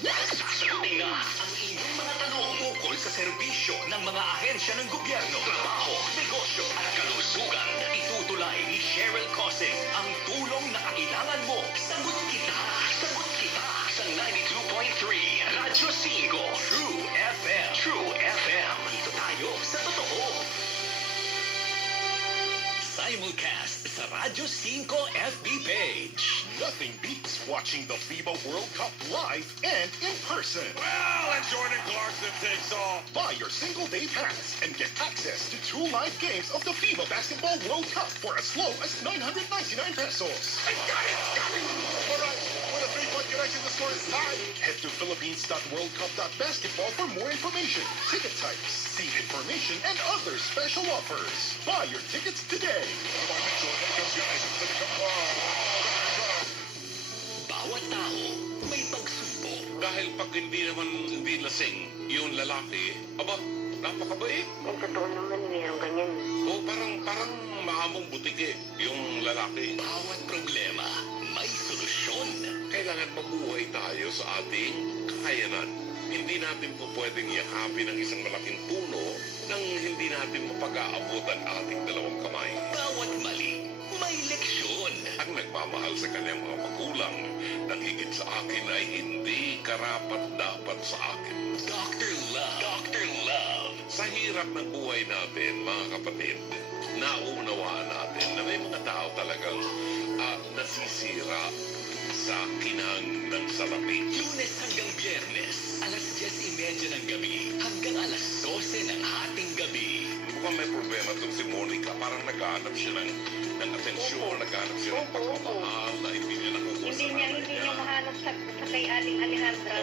Sasagutin na ang inyong mga tanong tungkol sa serbisyo ng mga ahensya ng gobyerno, trabaho, negosyo at kalusugan. Itutulay ni Cheryl Cosing ang tulong na kailangan mo. Sagot kita sa 92.3 Radyo 5 True FM. True FM. Dito tayo sa totoo. Simulcast sa Radyo 5 FB page. Nothing beats watching the FIBA World Cup live and in person. Well, and Jordan Clarkson takes off. Buy your single-day pass and get access to 2 live games of the FIBA Basketball World Cup for as low as 999 pesos. I got it! All right, with a 3-point connection, the score is tied. Head to philippines.worldcup.basketball for more information, ticket types, seat information, and other special offers. Buy your tickets today. Bawat tao may pagsubok. Dahil pag hindi lasing yung lalaki, aba, napakabait. Ang totoo naman, mayroong ganyan. O parang maamong butike yung lalaki. Bawat problema may solusyon. Kailangan mabuhay tayo sa ating kakayanan. Hindi natin po pwedeng yakapin ang isang malaking puno nang hindi natin mapag-aabutan ating dalawang kamay. Bawat mali may leksyon. Ang nagmamahal sa kanyang mga magulang nang higit sa akin ay hindi karapat-dapat sa akin. Dr. Love. Dr. Love. Sa hirap ng buhay natin, mga kapatid, naunawaan natin na may mga tao talagang nasisira sa kinang ng salapi. Lunes hanggang Biyernes, alas 10:30 ng gabi hanggang alas 12 ng hating gabi. Mukhang may problema itong si Monica. Parang naghahanap siya ng atensyon, naghahanap siya ng pagmamahal na hindi niya nakukuha sa Hindi niya mahanap sa kay Aling Alejandra.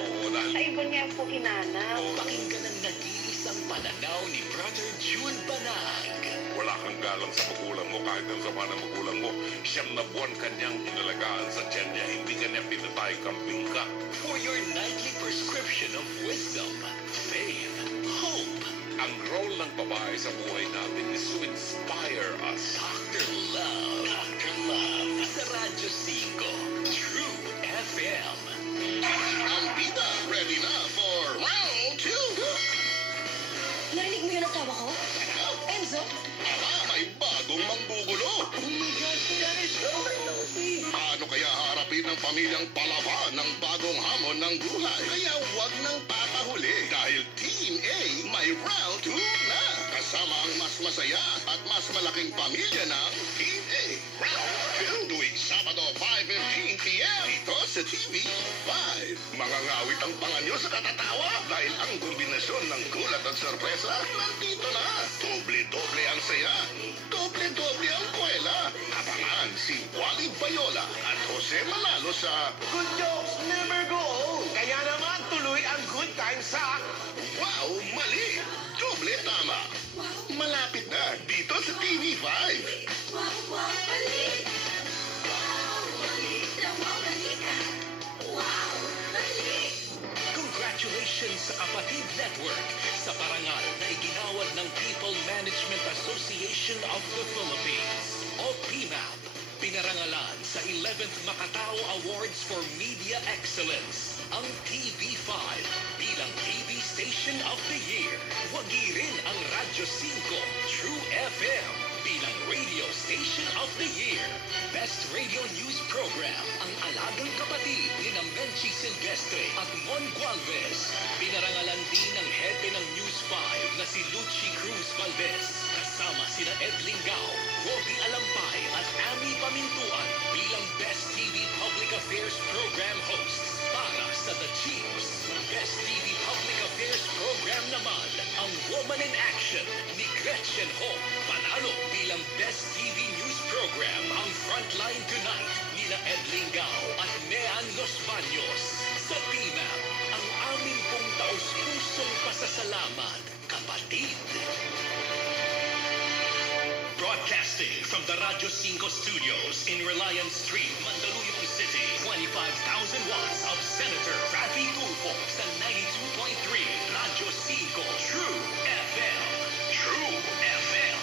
Sa iba niya po hinanap. Pakinggan ang nag-iisang pananaw ni Brother June Banag. Wala kang galang sa magulang mo kahit ang sama ng magulang mo. 9 na buwan kanyang inalagaan sa tiyan niya. Hindi kanya pinatay kambing ka. For your nightly prescription of wisdom, faith, hope. Ang role ng babae sa buhay natin is to inspire us. Dr. Love. Dr. Love. Sa Radyo 5, True FM. Ang bida, ready na for round 2. Narinig mo yung asawa ko? Enzo? May bagong manggugulo. Oh my God, guys! Paano kaya harapin ng pamilyang palaban ng bagong hamon ng buhay? Kaya huwag nang papahuli dahil Team A may round 2 na. Kasama ang mas masaya at mas malaking pamilya ng Team A. Round 2 tuwing Sabado 5:15 p.m. dito sa TV5. Mangangawit ang panga nyo sa katatawa dahil ang kombinasyon ng gulat at sorpresa nandito na. Doble-doble ang saya. Doble-doble ang kwela. Abangan si Wally Bayola at Jose Manalo sa Good jokes never go old. Kaya naman tuloy ang good times sa Wow, Mali! Doble tama. Malapit na dito sa TV5. Congratulations sa Kapatid Network sa parangal na iginawad ng People Management Association of the Philippines o PMAP. Pinarangalan sa 11th Macatao Awards for Media Excellence ang TV5 bilang TV Station of the Year. Wagi rin ang Radyo 5 True FM bilang Radio Station of the Year. Best Radio News Program, ang alagang kapatid ni Menchi Silvestre at Mon Gualvez. Pinarangalan din ng hepe ng News 5 na si Lucy Cruz Valdez. Kasama sina Ed Lingao, Roby Alampay at Amy Pamintuan bilang Best TV Public Affairs Program hosts para sa The Chiefs. Best TV Public Affairs Program naman ang Woman in Action ni Gretchen Ho. Panalo bilang Best TV News Program ang Frontline Tonight nila Ed Lingao at Nean Los Baños. Sa PMAP, ang aming pong taus-pusong pasasalamat, kapatid. Broadcasting from the Radyo 5 Studios in Reliance Street, Mandaluyong City, 25,000 watts of Senator Raffy Tulfo sa 92.3 Radyo 5 True FM. True FM.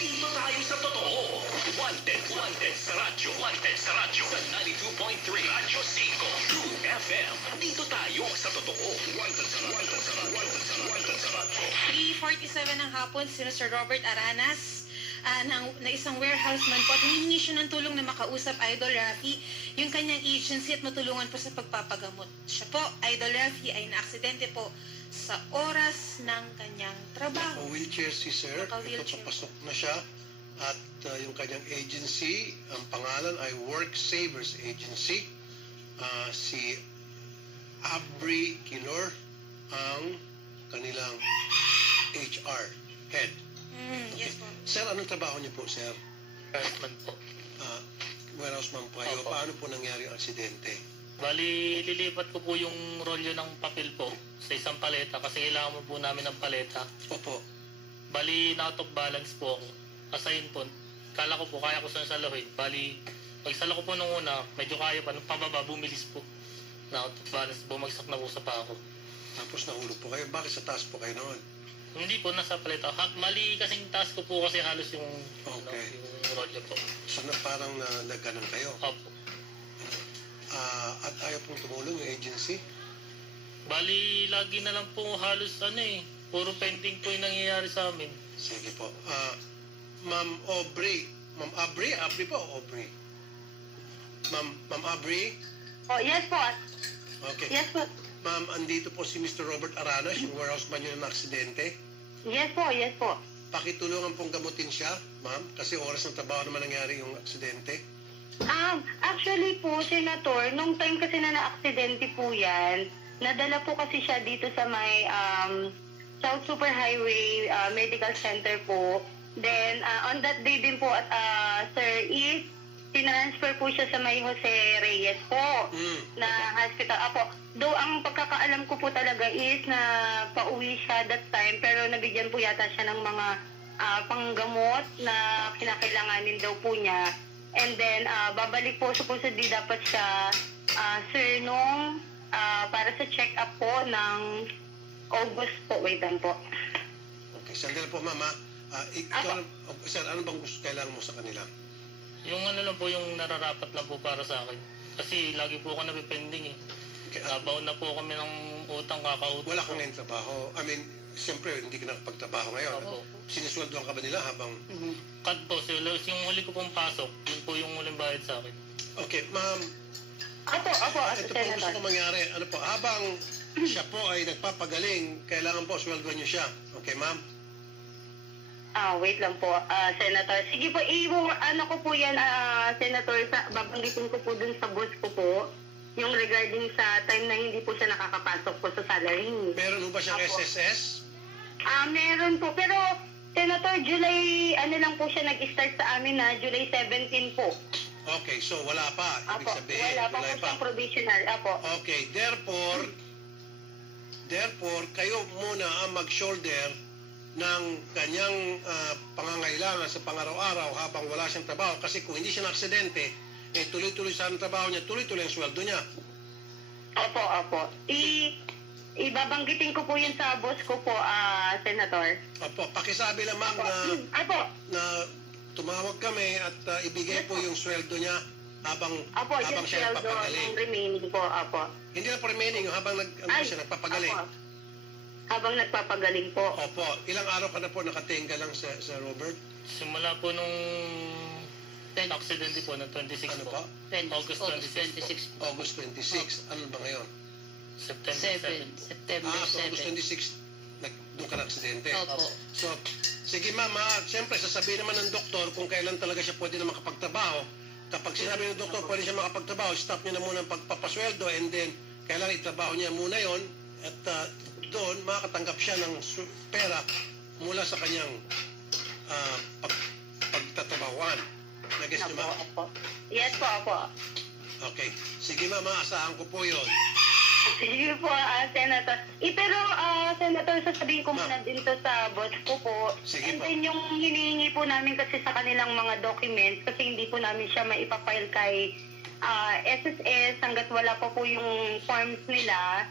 Dito tayo sa totoo. Wanted sa radyo. Wanted sa radyo. Sa 92.3 Radyo 5 True FM. Dito tayo sa totoo. Wanted sa radyo. 3:47 ng hapon, si Sir Robert Aranas, na isang warehouseman po at hinihingi siya ng tulong na makausap Idol Raffy, yung kanyang agency at matulungan po sa pagpapagamot. Siya po, Idol Raffy, ay naaksidente po sa oras ng kanyang trabaho. Naka-wheelchair si Sir. Ito papasok na siya. At yung kanyang agency, ang pangalan ay Work Savers Agency. Si Abri Quinor ang kanilang HR head. Yes po. Sir, anong trabaho niyo po, Sir? Harassment po. Warehouseman po kayo. Opo. Paano po nangyari ang aksidente? Bali, lilipat ko po yung rolyo ng papel po sa isang paleta kasi kailangan mo po namin ng paleta. Opo. Bali, na out of balance po ako. Kasi yun po, kala ko po kaya ko saluhin. Bali, pagsala ko po nung una, medyo kaya pa. Nung pababa, bumilis po. Na out of balance, bumagsak na po sa paa ko. Tapos nahulog po kayo. Bakit sa taas po kayo noon? Hindi po, nasa paleta. Mali kasing task ko po kasi halos yung, Okay. yung rolyo po. So parang nagganon kayo? Opo. At ayaw pong tumulong yung agency? Bali, lagi na lang po halos puro pending po yung nangyayari sa amin. Sige po. Ma'am Aubrey. Ma'am Aubrey? Aubrey po o Aubrey? Ma'am Aubrey? Oh, yes po. Okay. Yes po. Ma'am, andito po si Mr. Robert Aranas, yung warehouseman yun ng aksidente. Yes po, yes po. Pakitulungan pong gamutin siya, ma'am, kasi oras ng trabaho naman nangyari yung aksidente. Actually po, Senator, nung time kasi na na-aksidente po yan, nadala po kasi siya dito sa may South Superhighway Medical Center po. Then, on that day din po, Sir, tinransfer po siya sa may Jose Reyes po na hospital. Though ang pagkakaalam ko po talaga is na pauwi siya that time, pero nabigyan po yata siya ng mga panggamot na kinakailanganin daw po niya. And then, babalik po, supposedly dapat siya, sir, nung para sa check-up po ng August po. Wait lang po. Okay, sandali po, mama. Sir, ano bang gusto kailangan mo sa kanila? Yung lang po, yung nararapat lang po para sa akin. Kasi lagi po ako napipending eh. Okay, Nabaon na po kami ng utang kakautang. wala kang ngayon trabaho. I mean, siyempre, hindi ka nakapagtrabaho ngayon. Opo. Sinisweldoan ka ba nila habang... Cut po, yung huli ko pong pasok, yun po yung huling bayad sa akin. Okay, ma'am. Apo, Ito po gusto ko mangyari. Ano po, habang siya po ay nagpapagaling, kailangan po sweldoan niyo siya. Okay, ma'am? Wait lang po, Senator. Sige po, ano ko po yan, Senator, babanggitin ko po dun sa boss ko po, yung regarding sa time na hindi po siya nakakapasok po sa salary. Meron po ba siyang SSS? Meron po, pero Senator, July, lang po siya nag-start sa amin na July 17 po. Okay, so wala pa. Ibig sabihin, Wala pa po siyang provisional. Okay, therefore, kayo muna ang mag-shoulder ng kanyang pangangailangan sa pang-araw-araw habang wala siyang trabaho. Kasi kung hindi siya na-aksidente, tuloy-tuloy sa trabaho niya, tuloy-tuloy ang sweldo niya. Opo. Ibabanggitin ko po yun sa boss ko po, Senator. Opo, pakisabi lang ma'am na tumawag kami at ibigay po yung sweldo niya habang siya nagpapagaling. Remaining po, Hindi na po remaining, yung habang siya nagpapagaling. Habang nagpapagaling po. Opo, ilang araw ka na po nakatenga lang sa Robert? Simula po nung aksidente po ng 26 Ano po. pa? August 26 po. August 26. Ano ba ngayon? September 7. September So August 7. 26, doon ka na aksidente. Opo. So, sige mama, siyempre sasabihin naman ng doktor kung kailan talaga siya pwede na makapagtrabaho. Kapag sinabi ng doktor pwede siya makapagtrabaho, stop niya na muna ang pagpapasweldo and then kailangan itrabaho niya muna yon at doon makakatanggap siya ng pera mula sa kanyang pagtatrabahuan. Nag-guess niyo ma? Yes po, opo. Okay. Sige mama, asahan ko po yon. Sige po, Senator. Pero, Senator, sasabihin ko muna din to sa boss ko po. Sige And po. then yung hinihingi po namin kasi sa kanilang mga documents, kasi hindi po namin siya maipafile kay SSS hanggat wala pa po yung forms nila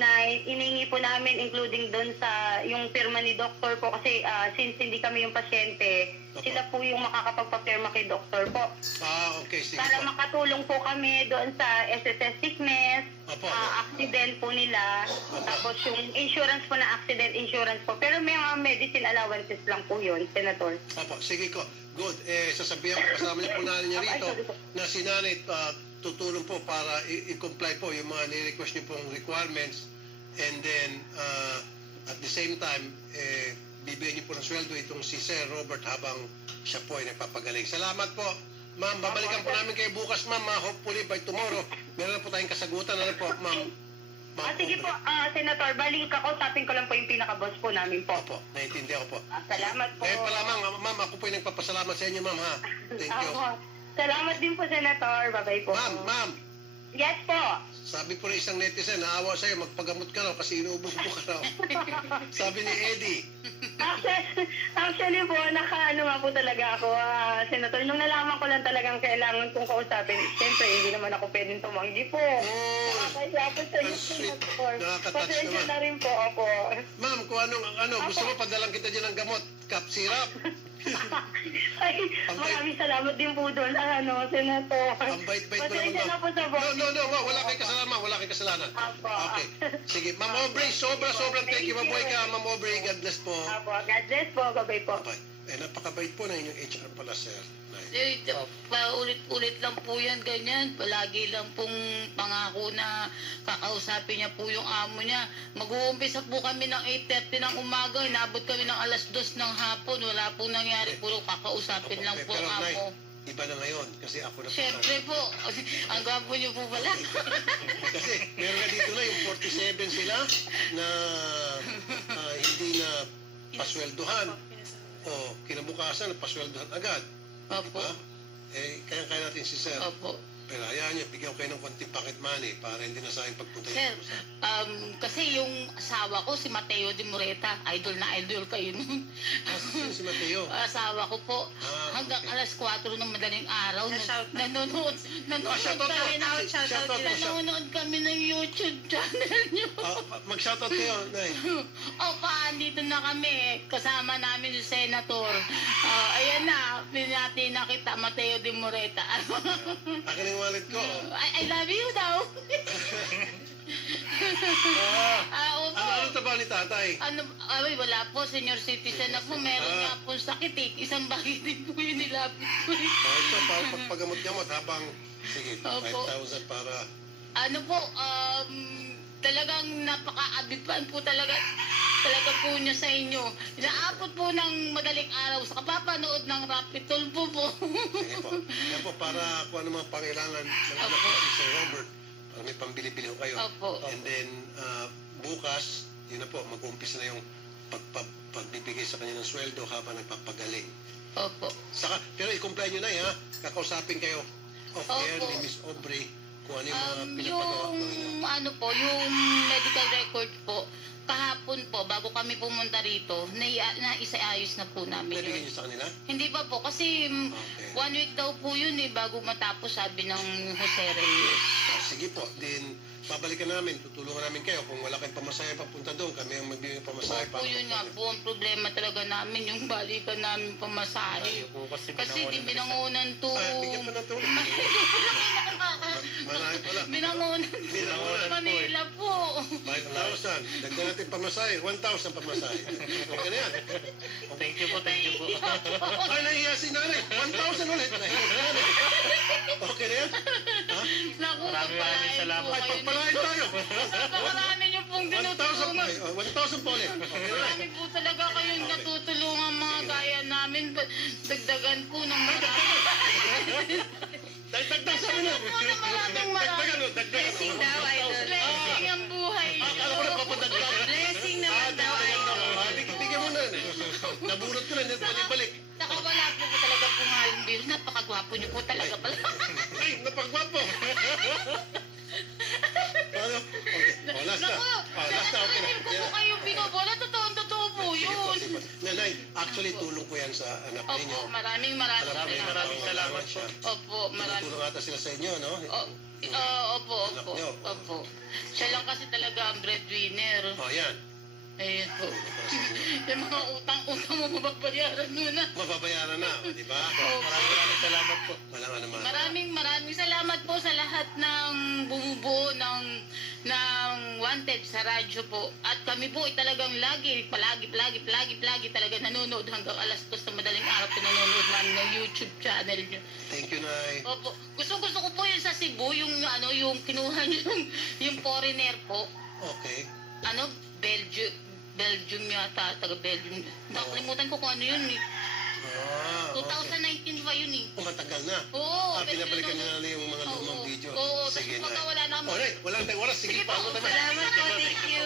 na iningi po namin including doon sa yung pirma ni doktor po kasi since hindi kami yung pasyente, sila po yung makakapagpapirma kay doktor po. Okay, sige Para po. makatulong po kami doon sa SSS sickness, accident po nila, tapos yung insurance po na accident insurance po. Pero may mga medicine allowances lang po yun, Senator. Opo, sige ko. Good. Sasabihan ko kasama niya po namin niya rito na si nanay tutulong po para i-comply po yung mga ni-request niyo pong requirements and then at the same time bibigyan niyo po ng sweldo itong si Sir Robert habang siya po ay nagpapagaling. Salamat po. Ma'am, babalikan po namin kayo bukas, ma'am. Hopefully by tomorrow, meron na po tayong kasagutan. Ano po, ma'am? Sige po, Senator, balik kausapin ko lang po yung pinaka-boss po namin po. Opo, naiintindihan ko po. Salamat po. Kaya pa lamang, ma'am, ako po yung nagpapasalamat sa inyo, ma'am, ha? Thank you. Salamat din po, Senator. Bye-bye po. Ma'am. Yes po. Sabi po ng isang netizen, naawa sa'yo, magpagamot ka raw kasi inuubo ka raw. Sabi ni Eddie. Actually po, nakaano nga po talaga ako, Senator. Nung nalaman ko lang talagang kailangan kong kausapin, siyempre, hindi naman ako pwedeng tumanggi po. Nakakaya po sa iyo, Senator. Nakaka-touch Pasensya naman. na rin po ako. Ma'am, kung gusto mo, padalang kita dyan ng gamot, cough syrup. Ay, maraming salamat din po doon, Senator. Ang bait-bait mo naman, Pasensya na ma'am. po sa boss. No, wala kay kasalanan, wala kay kasalanan. Okay. Sige, Ma'am Aubrey, sobrang thank you. Mabuhay ka, Ma'am Aubrey. God bless po. Apo, God bless po. Bye-bye po. Bye. Napakabait po na inyong HR pala, sir. Paulit-ulit lang po yan, ganyan. Palagi lang pong pangako na kakausapin niya po yung amo niya. Mag-uumpisa po kami ng 8:30 ng umaga, inabot kami ng 2:00 ng hapon. Wala pong nangyari, puro kakausapin lang po ang Nay, amo. iba na ngayon kasi ako na Siyempre po, ang gwapo niyo po pala. Kasi meron nga dito na yung 47 sila na hindi na pasweldohan. O kinabukasan, pasweldohan agad. Opo. Diba? Kaya natin si Sir. Opo. Pero hayaan niyo, bigyan ko kayo ng konting pocket money para hindi na sayang pagpunta Sir, niyo. kasi yung asawa ko, si Mateo de Moreta, idol na idol kayo nun. Sino si Mateo? Asawa ko po, hanggang alas 4 ng madaling araw, nanonood kami ng YouTube channel niyo. Mag-shoutout kayo, Nay. Andito na kami, kasama namin si Senator. Ayan na, pinati na kita, Mateo de Moreta. Akin yung wallet ko. I love you daw. Ano trabaho ni tatay? Wala po, senior citizen na po. Meron nga po sakit eh. Isang bakit din po yun nilapit ko. Ito, para pagpagamot-gamot habang, sige, Opo. 5,000 para... Talagang napaka-abipan po talaga po niya sa inyo. Inaabot po ng madaling araw sa kapapanood ng Rapitol po. Sige po. Yan po, para kung ano mga pangailangan ng anak ko si Sir Robert, para may pambili-bili ko kayo. Opo. And then, bukas, yun na po, mag-umpisa na yung pagbibigay sa kanya ng sweldo habang nagpapagaling. Opo. Pero i-comply nyo na ha, kakausapin kayo off-air Opo. ni Miss Aubrey kung ano yung mga pinapagawa ko. Yung medical record po, kahapon po, bago kami pumunta rito, naisaayos na po namin Nabigyan yun. nyo sa kanila? Hindi pa po, kasi 1 week daw po yun bago matapos, sabi ng Jose Reyes. Sige po, then babalikan namin, tutulungan namin kayo. Kung wala kayong pamasahe papunta doon, kami ang magbibigay ng pamasahe. Opo, yun nga po, ang problema talaga namin, yung balikan namin pamasahe. Kasi di binangunan to. Bigyan pa na to. Marami pala. Binangunan Manila po. 5,000. Dagdag natin pamasahe. 1,000 pamasahe. Okay na yan. Thank you po, thank you po. Ay, nahiya si nanay. 1,000 ulit. Nahiya si nanay. Okay na yan? Ha? Naku, Maraming salamat. Ay, pagpalain tayo. Marami niyo pong 1,000 tinutulungan. 1,000 po ulit. Okay na yan. Marami po talaga kayong natutulungan mga gaya namin. Dagdagan po ng marami. Dagdag sa amin. Dagdagan mo. Blessing daw, idol. Blessing ang buhay. Akala ko na papadagdag. Blessing naman daw, idol. Bigyan mo na. Naburot ko na. Balik-balik. Saka wala po talaga po nga yung bill. Napakagwapo niyo po talaga pala. Ay, napagwapo. Ano? Okay. Last na. Last na. Okay na. Ko po kayong binobola. Totoo po yun. Nanay, actually tulong ko yan sa anak ninyo. Opo, maraming salamat po. Opo, maraming. Tulong ata sila sa inyo, no? Opo. Siya lang kasi talaga ang breadwinner. Oh, yan. Ayun po. Yung mga utang-utang mo mababayaran mo na. Mababayaran na, di ba? Maraming salamat po. Wala nga naman. Maraming salamat po sa lahat ng bumubuo ng Wanted sa radyo po. At kami po ay talagang palagi talaga nanonood hanggang alas 2 na madaling araw po nanonood namin ng YouTube channel nyo. Thank you, Nay. Opo. Gusto ko po yun sa Cebu, yung kinuha nyo yung foreigner po. Okay. Belgium yata, taga-Belgium. Nakalimutan ko kung ano yun eh. 2019 pa yun eh. Matagal na. Oo. Pinabalikan niyo na yung mga lumang video. Oo. Sige, Tapos Nay. wala na kami. Alright, wala tayong oras. Sige pa. Salamat po. Thank you.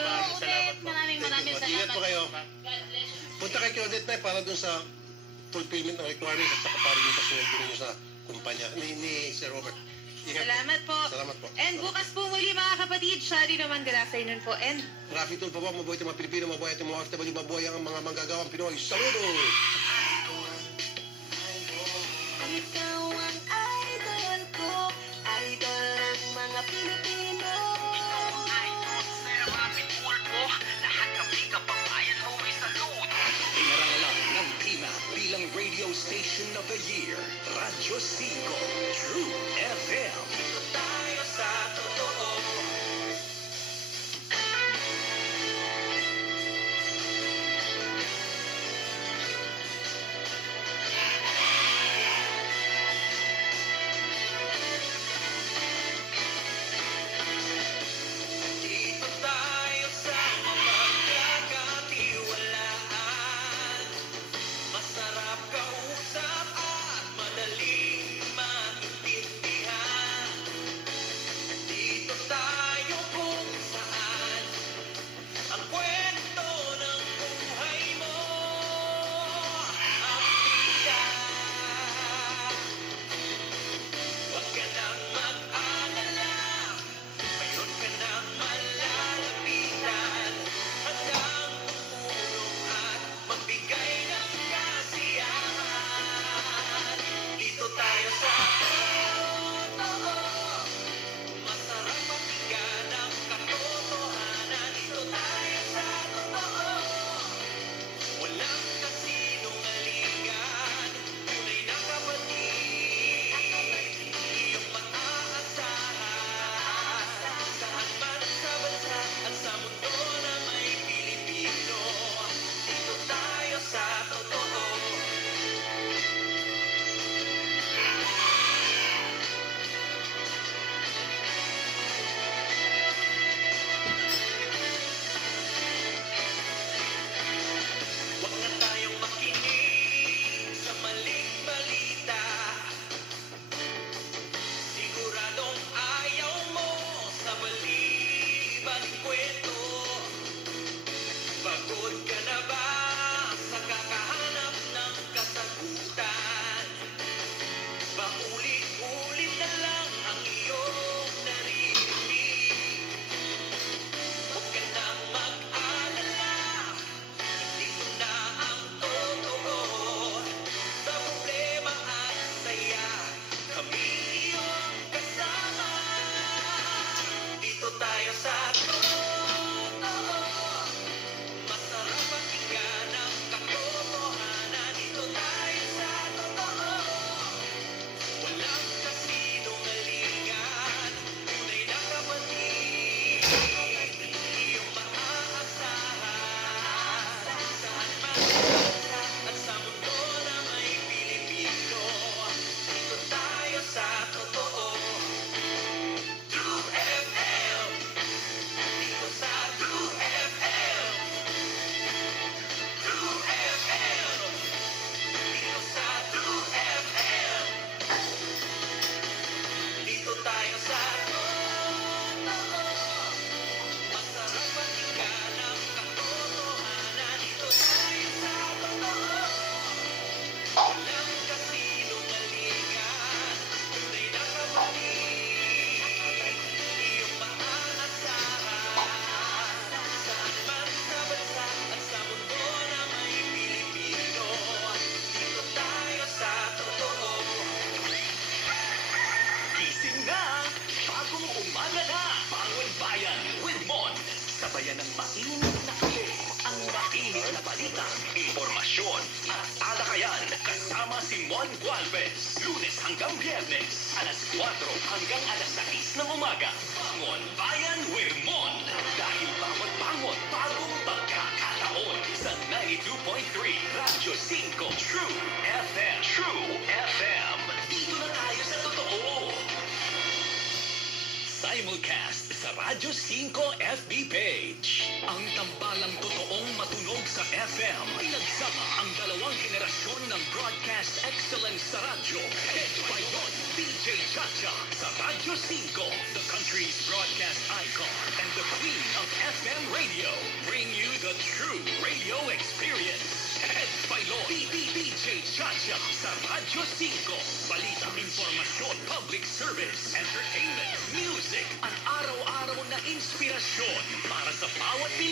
Maraming Ingat salamat. po kayo. God bless you. Punta kay Claudette, Nay, para dun sa fulfillment ng requirements at saka para dun sa sweldo ninyo sa kumpanya ni Sir Robert. Ingat Salamat po. Salamat po. And bukas po muli mga kapatid, Shari naman, good afternoon po. And Rafi Tulfo po, mabuhay tayo mga Pilipino, mabuhay tayo mga OFW, mabuhay ang mga manggagawang Pinoy. Saludo! Ikaw ang idol ko, idol ng mga Pilipino. Pinarangalan ng Tina bilang Radio Station of the Year, Radyo 5, True FM. Dito tayo sa totoo. Dito tayo sa mapagkakatiwalaan. Masarap kausap at madaling maintindihan. Dito tayo kung saan ang kwento ng buhay mo ang bigat. Huwag ka nang mag-alala, mayroon ka nang malalapitan. Handang tumulong at magbigay ng kasiyahan. Dito tayo sa totoo. Masarap pakinggan ang katotohanan. Dito tayo sa mainit na kape, ang mainit na balita, impormasyon at talakayan kasama si Mon Gualvez. Lunes hanggang Biyernes, alas 4 hanggang alas 6 ng umaga. Bangon Bayan with Mon. Dahil bawat bangon, bagong pagkakataon sa 92.3 Radyo 5 True FM. True FM. Dito na tayo sa totoo. Simulcast sa Radyo 5 FB page. Ang tambalang totoong matunog sa FM. Pinagsama ang dalawang henerasyon ng broadcast excellence sa radyo. Head by Don DJ Chacha sa Radyo 5, the country's broadcast icon and the queen of FM radio. Bring you the true radio experience. Head by Lord DJ Chacha sa Radyo 5. Balita, informasyon, public service, entertainment, music, ang araw-araw na inspirasyon para sa bawat